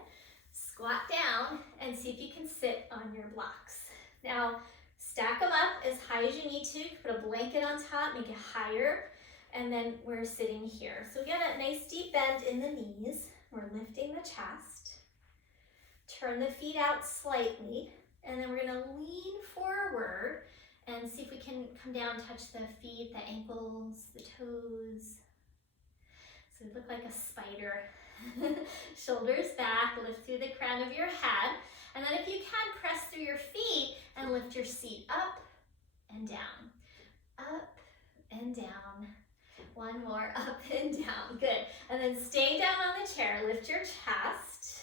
squat down, and see if you can sit on your blocks. Now, stack them up as high as you need to. Put a blanket on top, make it higher, and then we're sitting here. So we got a nice deep bend in the knees. We're lifting the chest. Turn the feet out slightly. And then we're going to lean forward and see if we can come down, touch the feet, the ankles, the toes. So we look like a spider. Shoulders back, lift through the crown of your head. And then if you can, press through your feet and lift your seat up and down. Up and down. One more, up and down. Good. And then stay down on the chair, lift your chest.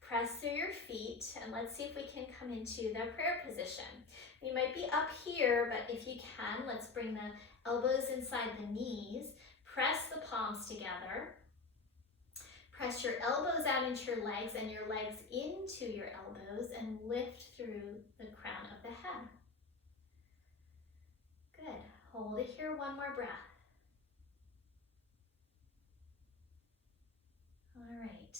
Press through your feet, and let's see if we can come into the prayer position. You might be up here, but if you can, let's bring the elbows inside the knees. Press the palms together. Press your elbows out into your legs and your legs into your elbows, and lift through the crown of the head. Good. Hold it here, one more breath. All right.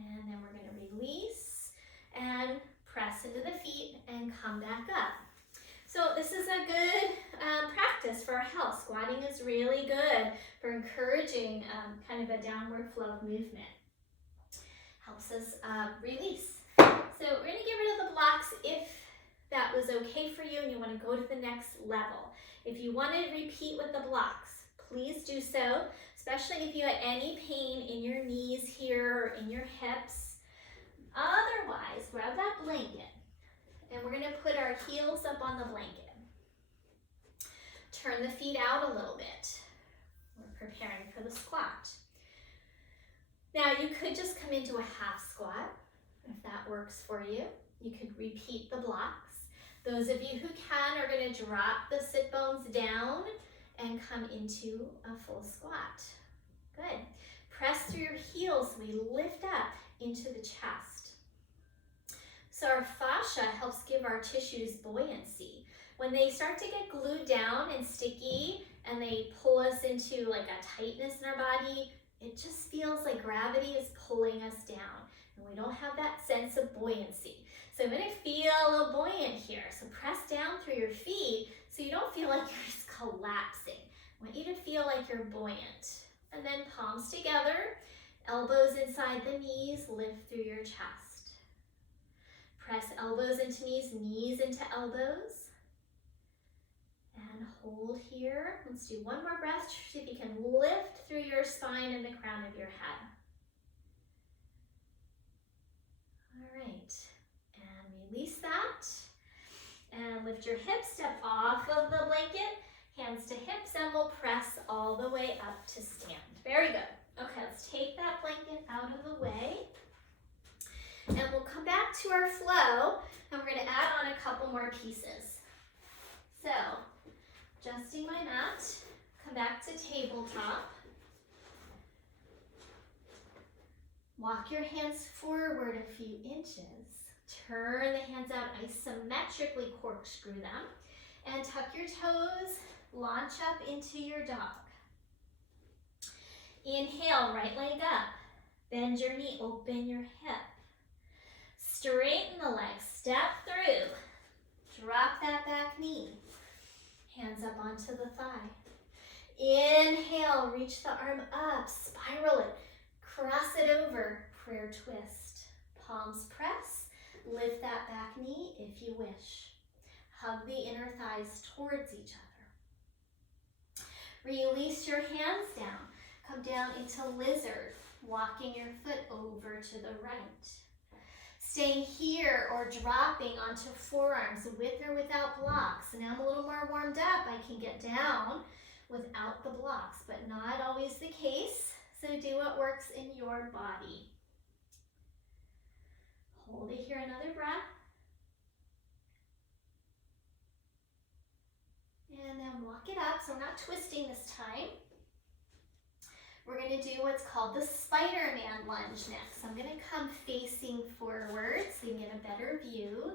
And then we're going to release and press into the feet and come back up. So this is a good practice for our health. Squatting is really good for encouraging kind of a downward flow of movement. Helps us release. So we're going to get rid of the blocks if that was okay for you and you want to go to the next level. If you want to repeat with the blocks, please do so, especially if you had any pain in your knees here or in your hips. Otherwise, grab that blanket and we're going to put our heels up on the blanket. Turn the feet out a little bit. We're preparing for the squat. Now you could just come into a half squat if that works for you. You could repeat the blocks. Those of you who can are going to drop the sit bones down and come into a full squat. Good. Press through your heels so we lift up into the chest. So our fascia helps give our tissues buoyancy. When they start to get glued down and sticky and they pull us into like a tightness in our body, it just feels like gravity is pulling us down and we don't have that sense of buoyancy. So I'm gonna feel a little buoyant here. So press down through your feet so you don't feel like you're just collapsing. I want you to feel like you're buoyant. And then palms together, elbows inside the knees, lift through your chest. Press elbows into knees, knees into elbows. And hold here. Let's do one more breath. See if you can lift through your spine and the crown of your head. All right. And release that. And lift your hips, step off of the blanket, hands to hips, and we'll press all the way up to stand. Very good. Okay, let's take that blanket out of the way. And we'll come back to our flow, and we're gonna add on a couple more pieces. So, adjusting my mat, come back to tabletop. Walk your hands forward a few inches. Turn the hands out, isometrically corkscrew them, and tuck your toes, launch up into your dog. Inhale, right leg up. Bend your knee, open your hip. Straighten the leg, step through. Drop that back knee. Hands up onto the thigh. Inhale, reach the arm up, spiral it, cross it over, prayer twist. Palms press, lift that back knee if you wish. Hug the inner thighs towards each other. Release your hands down. Come down into lizard, walking your foot over to the right. Staying here or dropping onto forearms with or without blocks. Now I'm a little more warmed up. I can get down without the blocks, but not always the case. So do what works in your body. Hold it here, another breath. And then walk it up, so we're not twisting this time. We're gonna do what's called the Spider-Man lunge next. I'm gonna come facing forward so you can get a better view.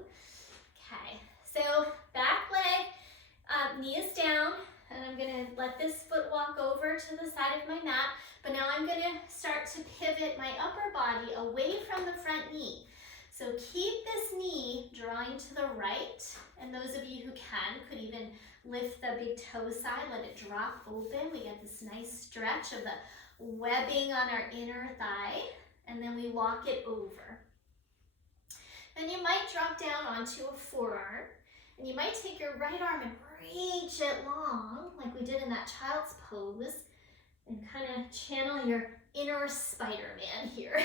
Okay, so back leg, knee is down, and I'm gonna let this foot walk over to the side of my mat, but now I'm gonna start to pivot my upper body away from the front knee. So keep this knee drawing to the right, and those of you who can could even lift the big toe side, let it drop open. We get this nice stretch of the webbing on our inner thigh, and then we walk it over. Then you might drop down onto a forearm, and you might take your right arm and reach it long, like we did in that child's pose, and kind of channel your inner Spider-Man here.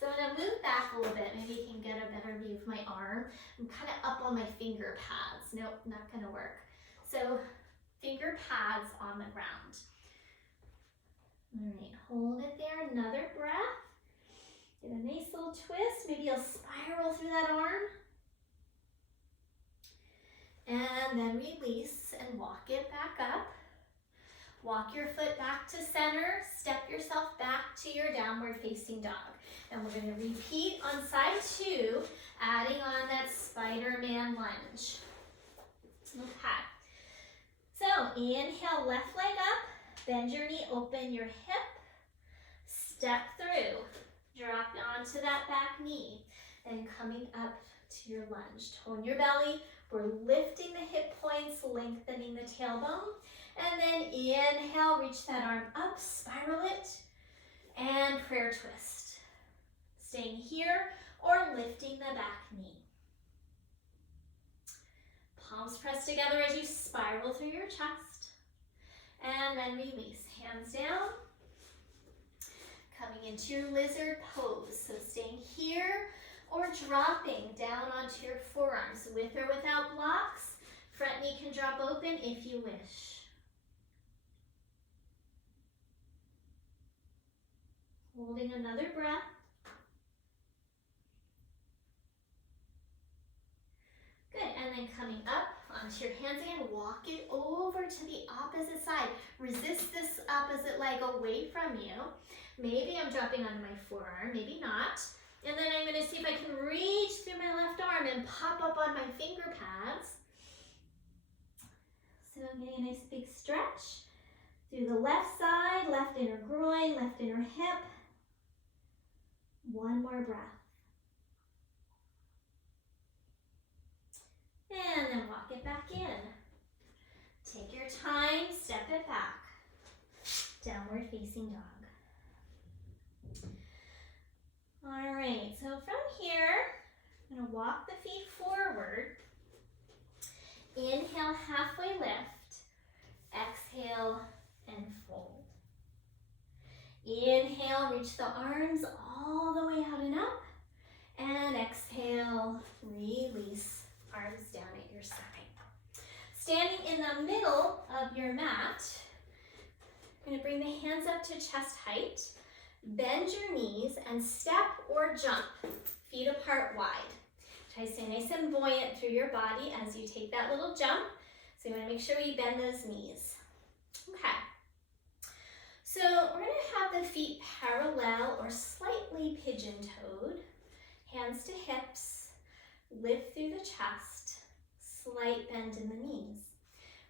So I'm gonna move back a little bit. Maybe you can get a better view of my arm. I'm kind of up on my finger pads. Nope, not gonna work. So finger pads on the ground. All right, hold it there, another breath. Get a nice little twist. Maybe you'll spiral through that arm. And then release and walk it back up. Walk your foot back to center. Step yourself back to your downward facing dog. And we're gonna repeat on side 2, adding on that Spider-Man lunge. Okay. So inhale, left leg up. Bend your knee, open your hip, step through, drop onto that back knee, and coming up to your lunge. Tone your belly, we're lifting the hip points, lengthening the tailbone, and then inhale, reach that arm up, spiral it, and prayer twist. Staying here or lifting the back knee. Palms pressed together as you spiral through your chest. And then release, hands down. Coming into your lizard pose. So staying here or dropping down onto your forearms with or without blocks. Front knee can drop open if you wish. Holding another breath. Good, and then coming up onto your hands again, walk it over to the opposite side. Resist this opposite leg away from you. Maybe I'm dropping onto my forearm, maybe not. And then I'm going to see if I can reach through my left arm and pop up on my finger pads. So I'm getting a nice big stretch through the left side, left inner groin, left inner hip. One more breath. And then walk it back in. Take your time, step it back. Downward facing dog. All right, so from here, I'm gonna walk the feet forward. Inhale, halfway lift. Exhale and fold. Inhale, reach the arms all the way out and up. And exhale, release, arms down at your side. Standing in the middle of your mat, I'm going to bring the hands up to chest height, bend your knees, and step or jump, feet apart wide. Try to stay nice and buoyant through your body as you take that little jump. So you want to make sure you bend those knees. Okay. So we're going to have the feet parallel or slightly pigeon-toed, hands to hips, lift through the chest, slight bend in the knees.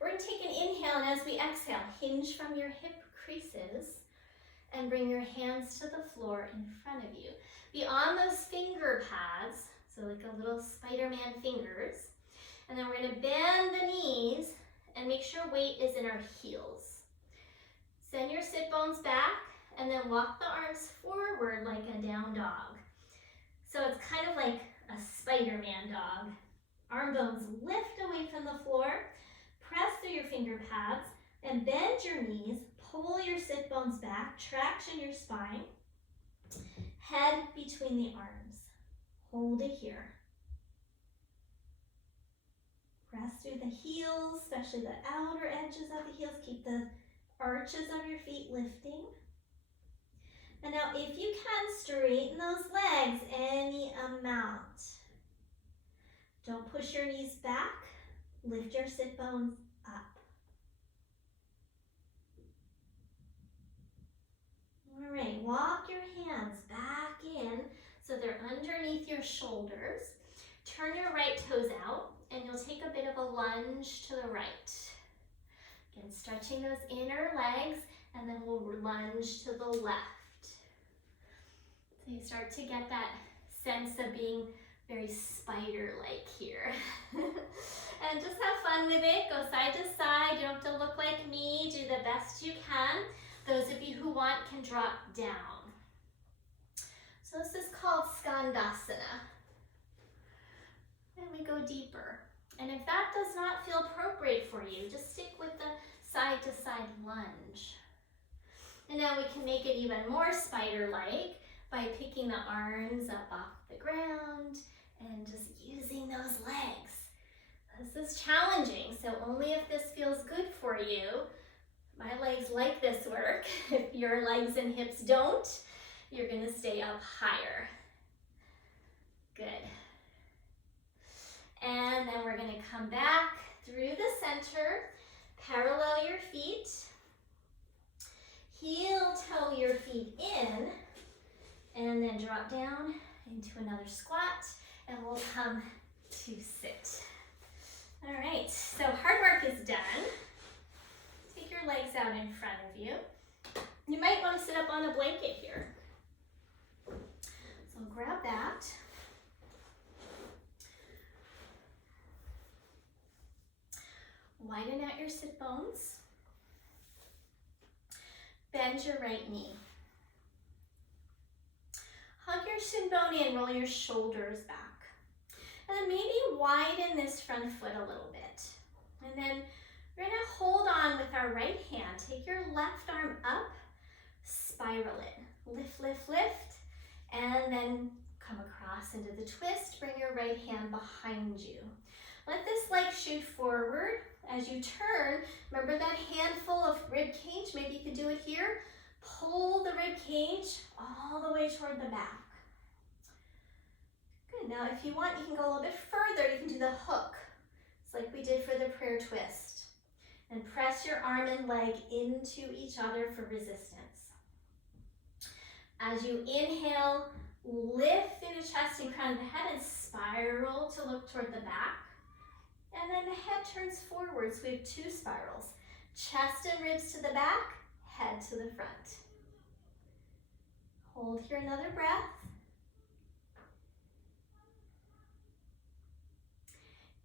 We're going to take an inhale, and as we exhale, hinge from your hip creases and bring your hands to the floor in front of you. Beyond those finger pads, so like a little Spider-Man fingers, and then we're going to bend the knees and make sure weight is in our heels. Send your sit bones back and then walk the arms forward like a down dog. So it's kind of like a Spider-Man dog. Arm bones lift away from the floor, press through your finger pads, and bend your knees, pull your sit bones back, traction your spine, head between the arms. Hold it here. Press through the heels, especially the outer edges of the heels. Keep the arches of your feet lifting. And now if you can, straighten those legs any amount. Don't push your knees back. Lift your sit bones up. All right, walk your hands back in so they're underneath your shoulders. Turn your right toes out and you'll take a bit of a lunge to the right. Again, stretching those inner legs, and then we'll lunge to the left. So you start to get that sense of being very spider-like here. And just have fun with it. Go side to side. You don't have to look like me. Do the best you can. Those of you who want can drop down. So this is called Skandasana. And we go deeper. And if that does not feel appropriate for you, just stick with the side-to-side lunge. And now we can make it even more spider-like by picking the arms up off the ground and just using those legs. This is challenging, so only if this feels good for you. My legs like this work. If your legs and hips don't, you're gonna stay up higher. Good. And then we're gonna come back through the center, parallel your feet, heel toe your feet in, and then drop down into another squat, and we'll come to sit. All right, so hard work is done. Take your legs out in front of you. You might want to sit up on a blanket here. So grab that. Widen out your sit bones. Bend your right knee. Hug your shin bone in, roll your shoulders back. And then maybe widen this front foot a little bit. And then we're gonna hold on with our right hand. Take your left arm up, spiral it. Lift, lift, lift, and then come across into the twist. Bring your right hand behind you. Let this leg shoot forward. As you turn, remember that handful of rib cage? Maybe you could do it here. Pull the rib cage all the way toward the back. Good, now if you want, you can go a little bit further. You can do the hook. It's like we did for the prayer twist. And press your arm and leg into each other for resistance. As you inhale, Lift through the chest and crown of the head and spiral to look toward the back. And then the head turns forward, so we have 2 spirals. Chest and ribs to the back, head to the front. Hold here another breath.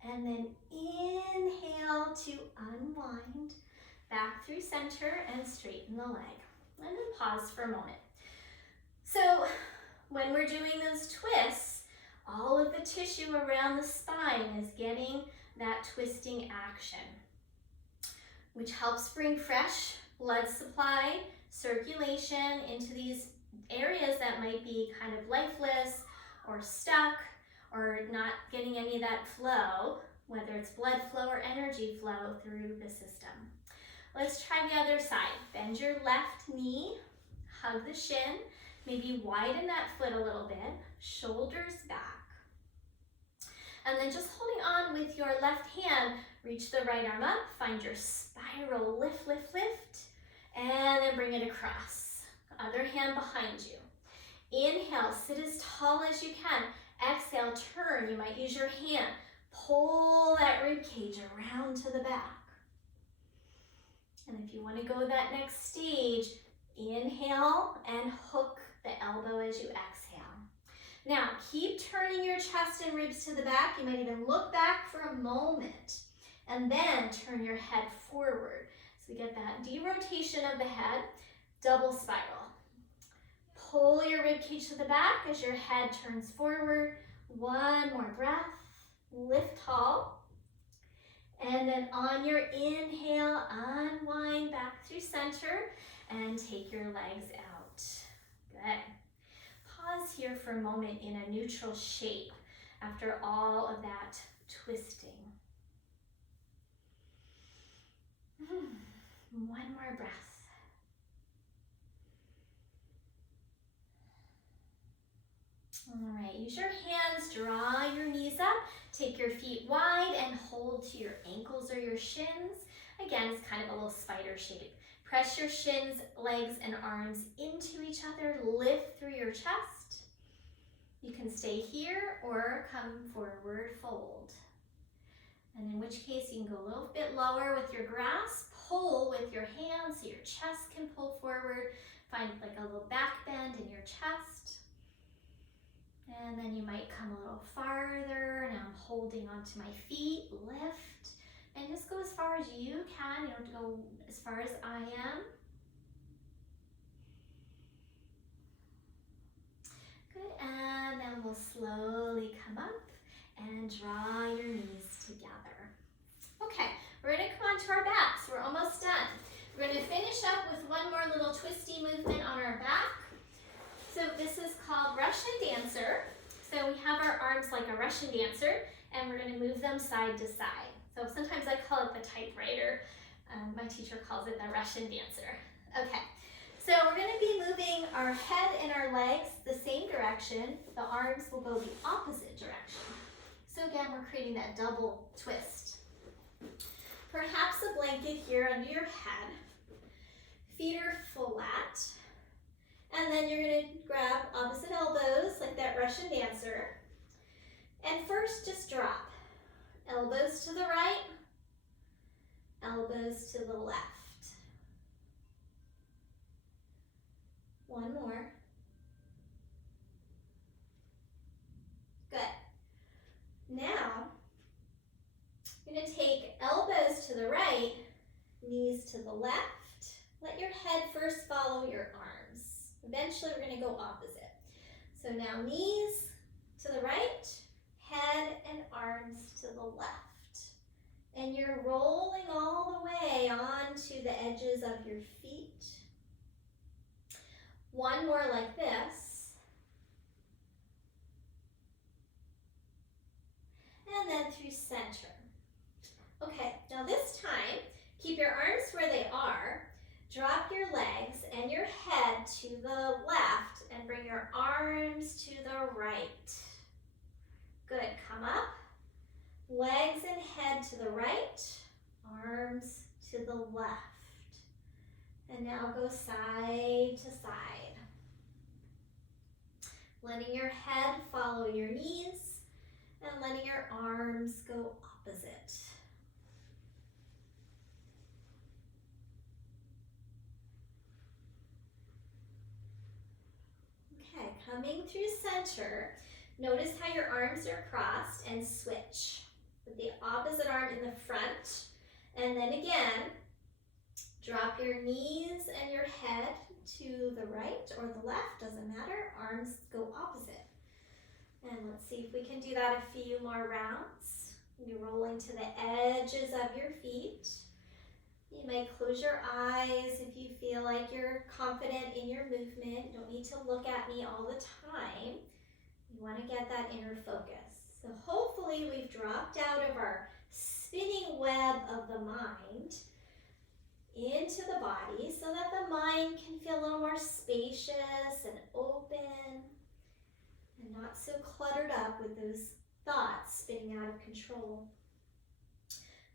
And then inhale to unwind, back through center and straighten the leg. And then pause for a moment. So when we're doing those twists, all of the tissue around the spine is getting that twisting action, which helps bring fresh blood supply, circulation into these areas that might be kind of lifeless or stuck or not getting any of that flow, whether it's blood flow or energy flow through the system. Let's try the other side. Bend your left knee, hug the shin, maybe widen that foot a little bit, shoulders back. And then just holding on with your left hand, reach the right arm up, find your spiral, lift, lift, lift, and then bring it across. Other hand behind you. Inhale, sit as tall as you can. Exhale, turn. You might use your hand. Pull that rib cage around to the back. And if you want to go that next stage, inhale and hook the elbow as you exhale. Now, keep turning your chest and ribs to the back. You might even look back for a moment and then turn your head forward. So we get that derotation of the head, double spiral. Pull your rib cage to the back as your head turns forward. One more breath. Lift tall. And then on your inhale, unwind back through center and take your legs out. Good. Pause here for a moment in a neutral shape after all of that twisting. One more breath. All right, use your hands, draw your knees up, take your feet wide and hold to your ankles or your shins. Again, it's kind of a little spider shape. Press your shins, legs, and arms into each other. Lift through your chest. You can stay here or come forward, fold. And in which case, you can go a little bit lower with your grasp. Pull with your hands so your chest can pull forward. Find like a little back bend in your chest. And then you might come a little farther. Now I'm holding onto my feet. Lift. And just go as far as you can. You don't have to go as far as I am. Good. And then we'll slowly come up and draw your knees together. Okay, we're going to come onto our backs. We're almost done. We're going to finish up with one more little twisty movement on our back. So this is called Russian Dancer. So we have our arms like a Russian dancer, and we're going to move them side to side. So sometimes I call it the typewriter. My teacher calls it the Russian dancer. Okay, so we're going to be moving our head and our legs the same direction. The arms will go the opposite direction. So again, we're creating that double twist. Perhaps a blanket here under your head. Feet are flat. And then you're going to grab opposite elbows like that Russian dancer. And first, just drop. Elbows to the right, elbows to the left. One more. Good. Now, you're going to take elbows to the right, knees to the left. Let your head first follow your arms. Eventually, we're going to go opposite. So now knees to the right, head and arms to the left. And you're rolling all the way onto the edges of your feet. One more like this. And then through center. Okay, now this time, keep your arms where they are. Drop your legs and your head to the left and bring your arms to the right. Good, come up. Legs and head to the right, arms to the left. And now go side to side. Letting your head follow your knees and letting your arms go opposite. Okay, coming through center, notice how your arms are crossed and switch. With the opposite arm in the front, and then again, drop your knees and your head to the right or the left, doesn't matter, arms go opposite. And let's see if we can do that a few more rounds. You're rolling to the edges of your feet. You may close your eyes if you feel like you're confident in your movement. You don't need to look at me all the time. You want to get that inner focus. So hopefully we've dropped out of our spinning web of the mind into the body so that the mind can feel a little more spacious and open and not so cluttered up with those thoughts spinning out of control.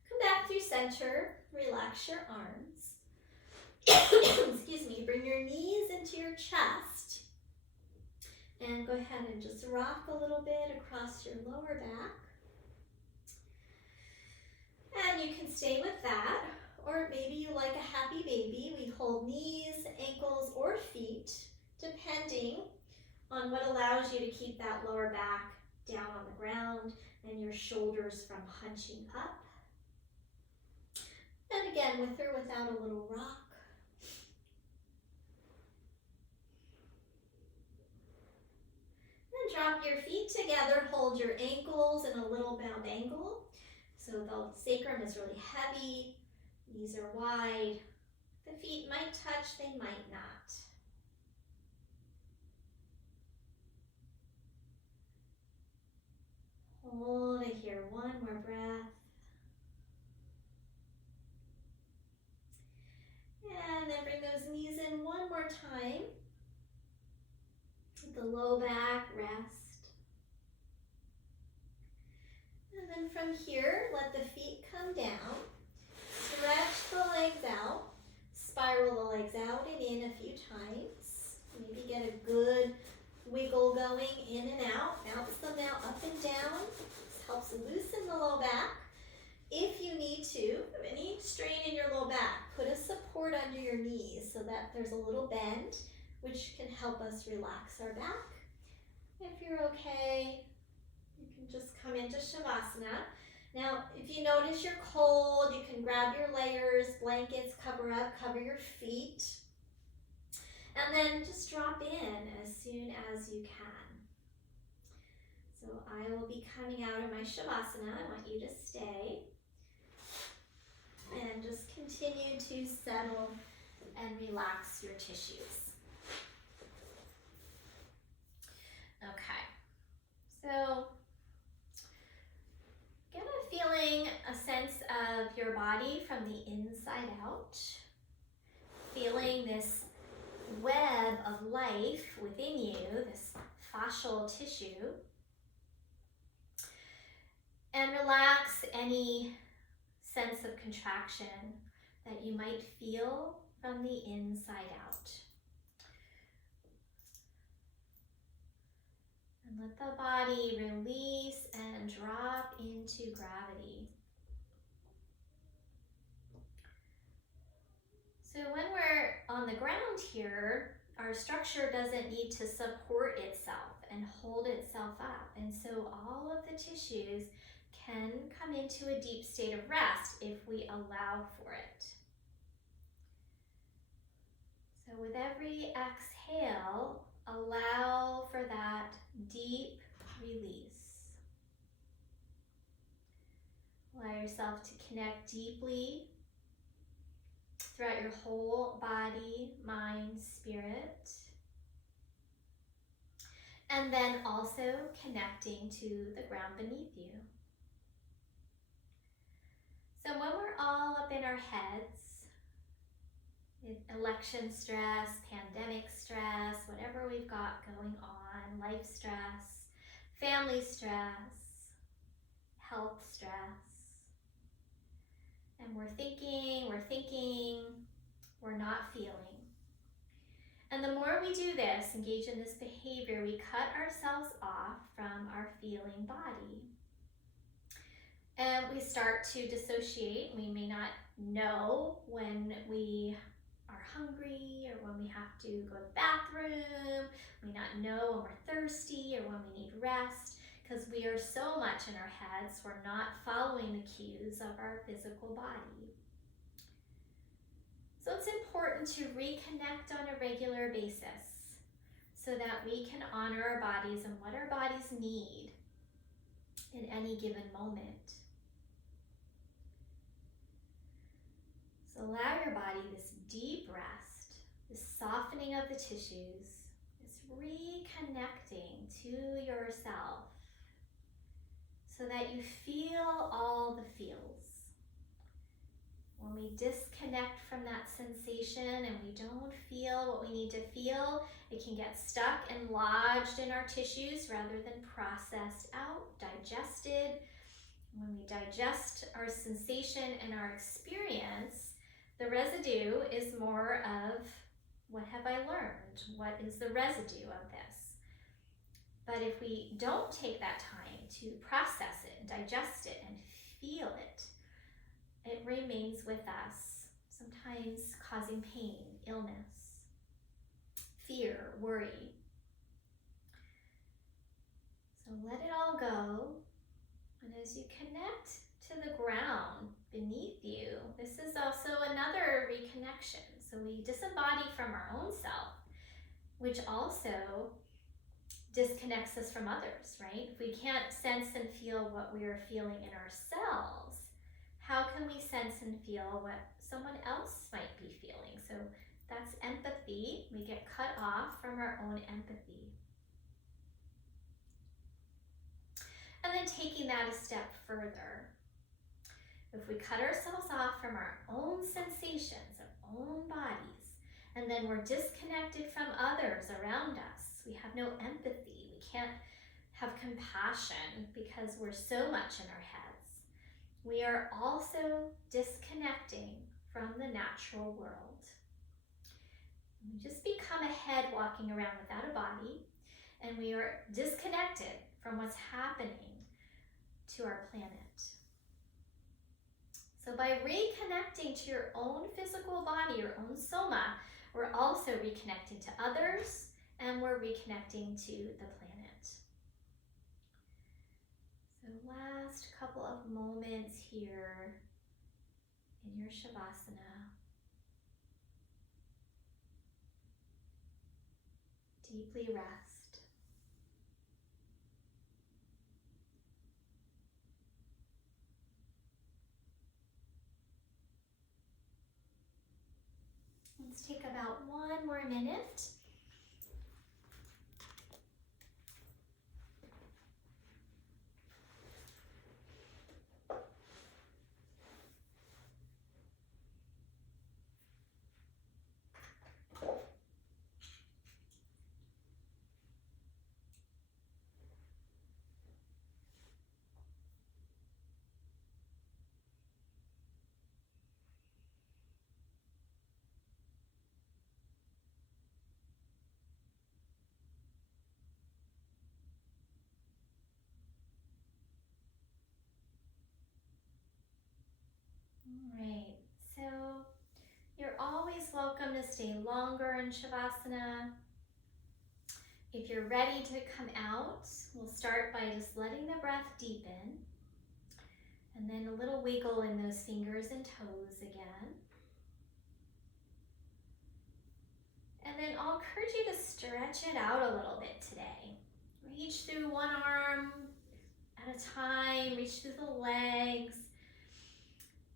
Come back through center, relax your arms. Excuse me, bring your knees into your chest and go ahead and just rock a little bit across your lower back. And you can stay with that, or maybe you like a happy baby. We hold knees, ankles, or feet, depending on what allows you to keep that lower back down on the ground and your shoulders from hunching up. And again, with or without a little rock. And drop your feet together, hold your ankles in a little bound angle. So the sacrum is really heavy, knees are wide. The feet might touch, they might not. Hold it here, one more breath. And then bring those knees in one more time. The low back rest. And then from here, let the feet come down. Stretch the legs out. Spiral the legs out and in a few times. Maybe get a good wiggle going in and out. Bounce them out up and down. This helps loosen the low back. If you need to, have any strain in your low back, put a support under your knees so that there's a little bend, which can help us relax our back. If you're okay, you can just come into Shavasana. Now, if you notice you're cold, you can grab your layers, blankets, cover up, cover your feet, and then just drop in as soon as you can. So I will be coming out of my Shavasana. I want you to stay. And just continue to settle and relax your tissues. Okay, so get a feeling, a sense of your body from the inside out. Feeling this web of life within you, this fascial tissue. And relax any sense of contraction that you might feel from the inside out. And let the body release and drop into gravity. So when we're on the ground here, our structure doesn't need to support itself and hold itself up. And so all of the tissues can come into a deep state of rest if we allow for it. So with every exhale, allow for that deep release. Allow yourself to connect deeply throughout your whole body, mind, spirit. And then also connecting to the ground beneath you. So when we're all up in our heads, with election stress, pandemic stress, whatever we've got going on, life stress, family stress, health stress, and we're thinking, we're not feeling. And the more we do this, engage in this behavior, we cut ourselves off from our feeling body. And we start to dissociate. We may not know when we are hungry or when we have to go to the bathroom. We may not know when we're thirsty or when we need rest, because we are so much in our heads, we're not following the cues of our physical body. So it's important to reconnect on a regular basis so that we can honor our bodies and what our bodies need in any given moment. So allow your body this deep rest, this softening of the tissues, this reconnecting to yourself so that you feel all the feels. When we disconnect from that sensation and we don't feel what we need to feel, it can get stuck and lodged in our tissues rather than processed out, digested. When we digest our sensation and our experience, the residue is more of, what have I learned? What is the residue of this? But if we don't take that time to process it, digest it, and feel it, it remains with us, sometimes causing pain, illness, fear, worry. So let it all go. And as you connect to the ground beneath you, this is also another reconnection. So we disembody from our own self, which also disconnects us from others, right? If we can't sense and feel what we are feeling in ourselves, how can we sense and feel what someone else might be feeling? So that's empathy. We get cut off from our own empathy. And then taking that a step further, if we cut ourselves off from our own sensations, our own bodies, and then we're disconnected from others around us, we have no empathy, we can't have compassion because we're so much in our heads, we are also disconnecting from the natural world. We just become a head walking around without a body, and we are disconnected from what's happening to our planet. So by reconnecting to your own physical body, your own soma, we're also reconnecting to others, and we're reconnecting to the planet. So last couple of moments here in your Shavasana. Deeply rest. Let's take about 1 more minute. All right, so you're always welcome to stay longer in Shavasana. If you're ready to come out, we'll start by just letting the breath deepen, and then a little wiggle in those fingers and toes again. And then I'll encourage you to stretch it out a little bit today. Reach through one arm at a time, reach through the legs.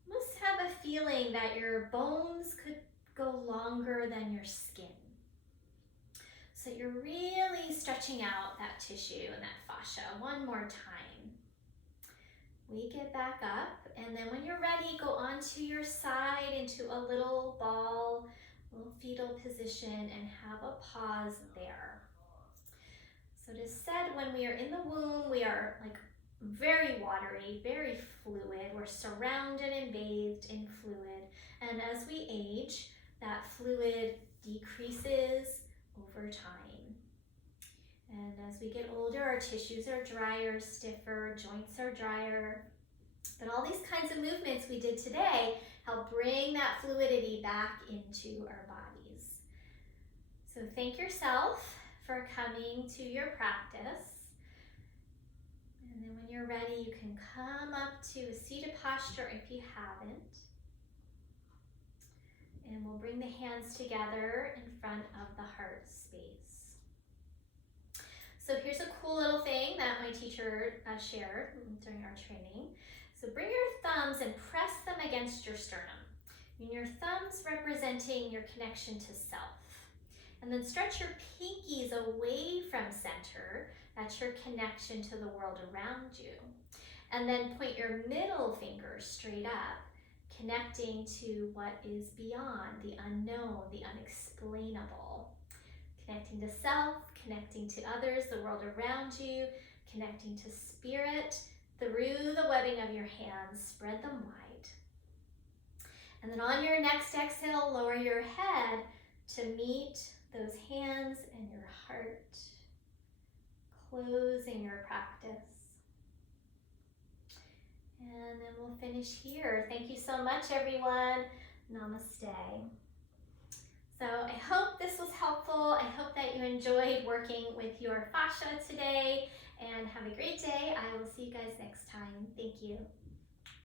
Almost have a feeling that your bones could go longer than your skin. So you're really stretching out that tissue and that fascia one more time. We get back up, and then when you're ready, go onto your side into a little ball, little fetal position, and have a pause there. So it is said when we are in the womb, we are like very watery, very fluid. We're surrounded and bathed in fluid. And as we age, that fluid decreases over time. And as we get older, our tissues are drier, stiffer, joints are drier. But all these kinds of movements we did today help bring that fluidity back into our bodies. So thank yourself for coming to your practice. And then when you're ready, you can come up to a seated posture if you haven't. And we'll bring the hands together in front of the heart space. So here's a cool little thing that my teacher shared during our training. So bring your thumbs and press them against your sternum. And your thumbs representing your connection to self. And then stretch your pinkies away from center. That's your connection to the world around you. And then point your middle finger straight up, connecting to what is beyond, the unknown, the unexplainable. Connecting to self, connecting to others, the world around you, connecting to spirit through the webbing of your hands. Spread them wide. And then on your next exhale, lower your head to meet those hands and your heart. Closing your practice. And then we'll finish here. Thank you so much, everyone. Namaste. So I hope this was helpful. I hope that you enjoyed working with your fascia today, and have a great day. I will see you guys next time. Thank you.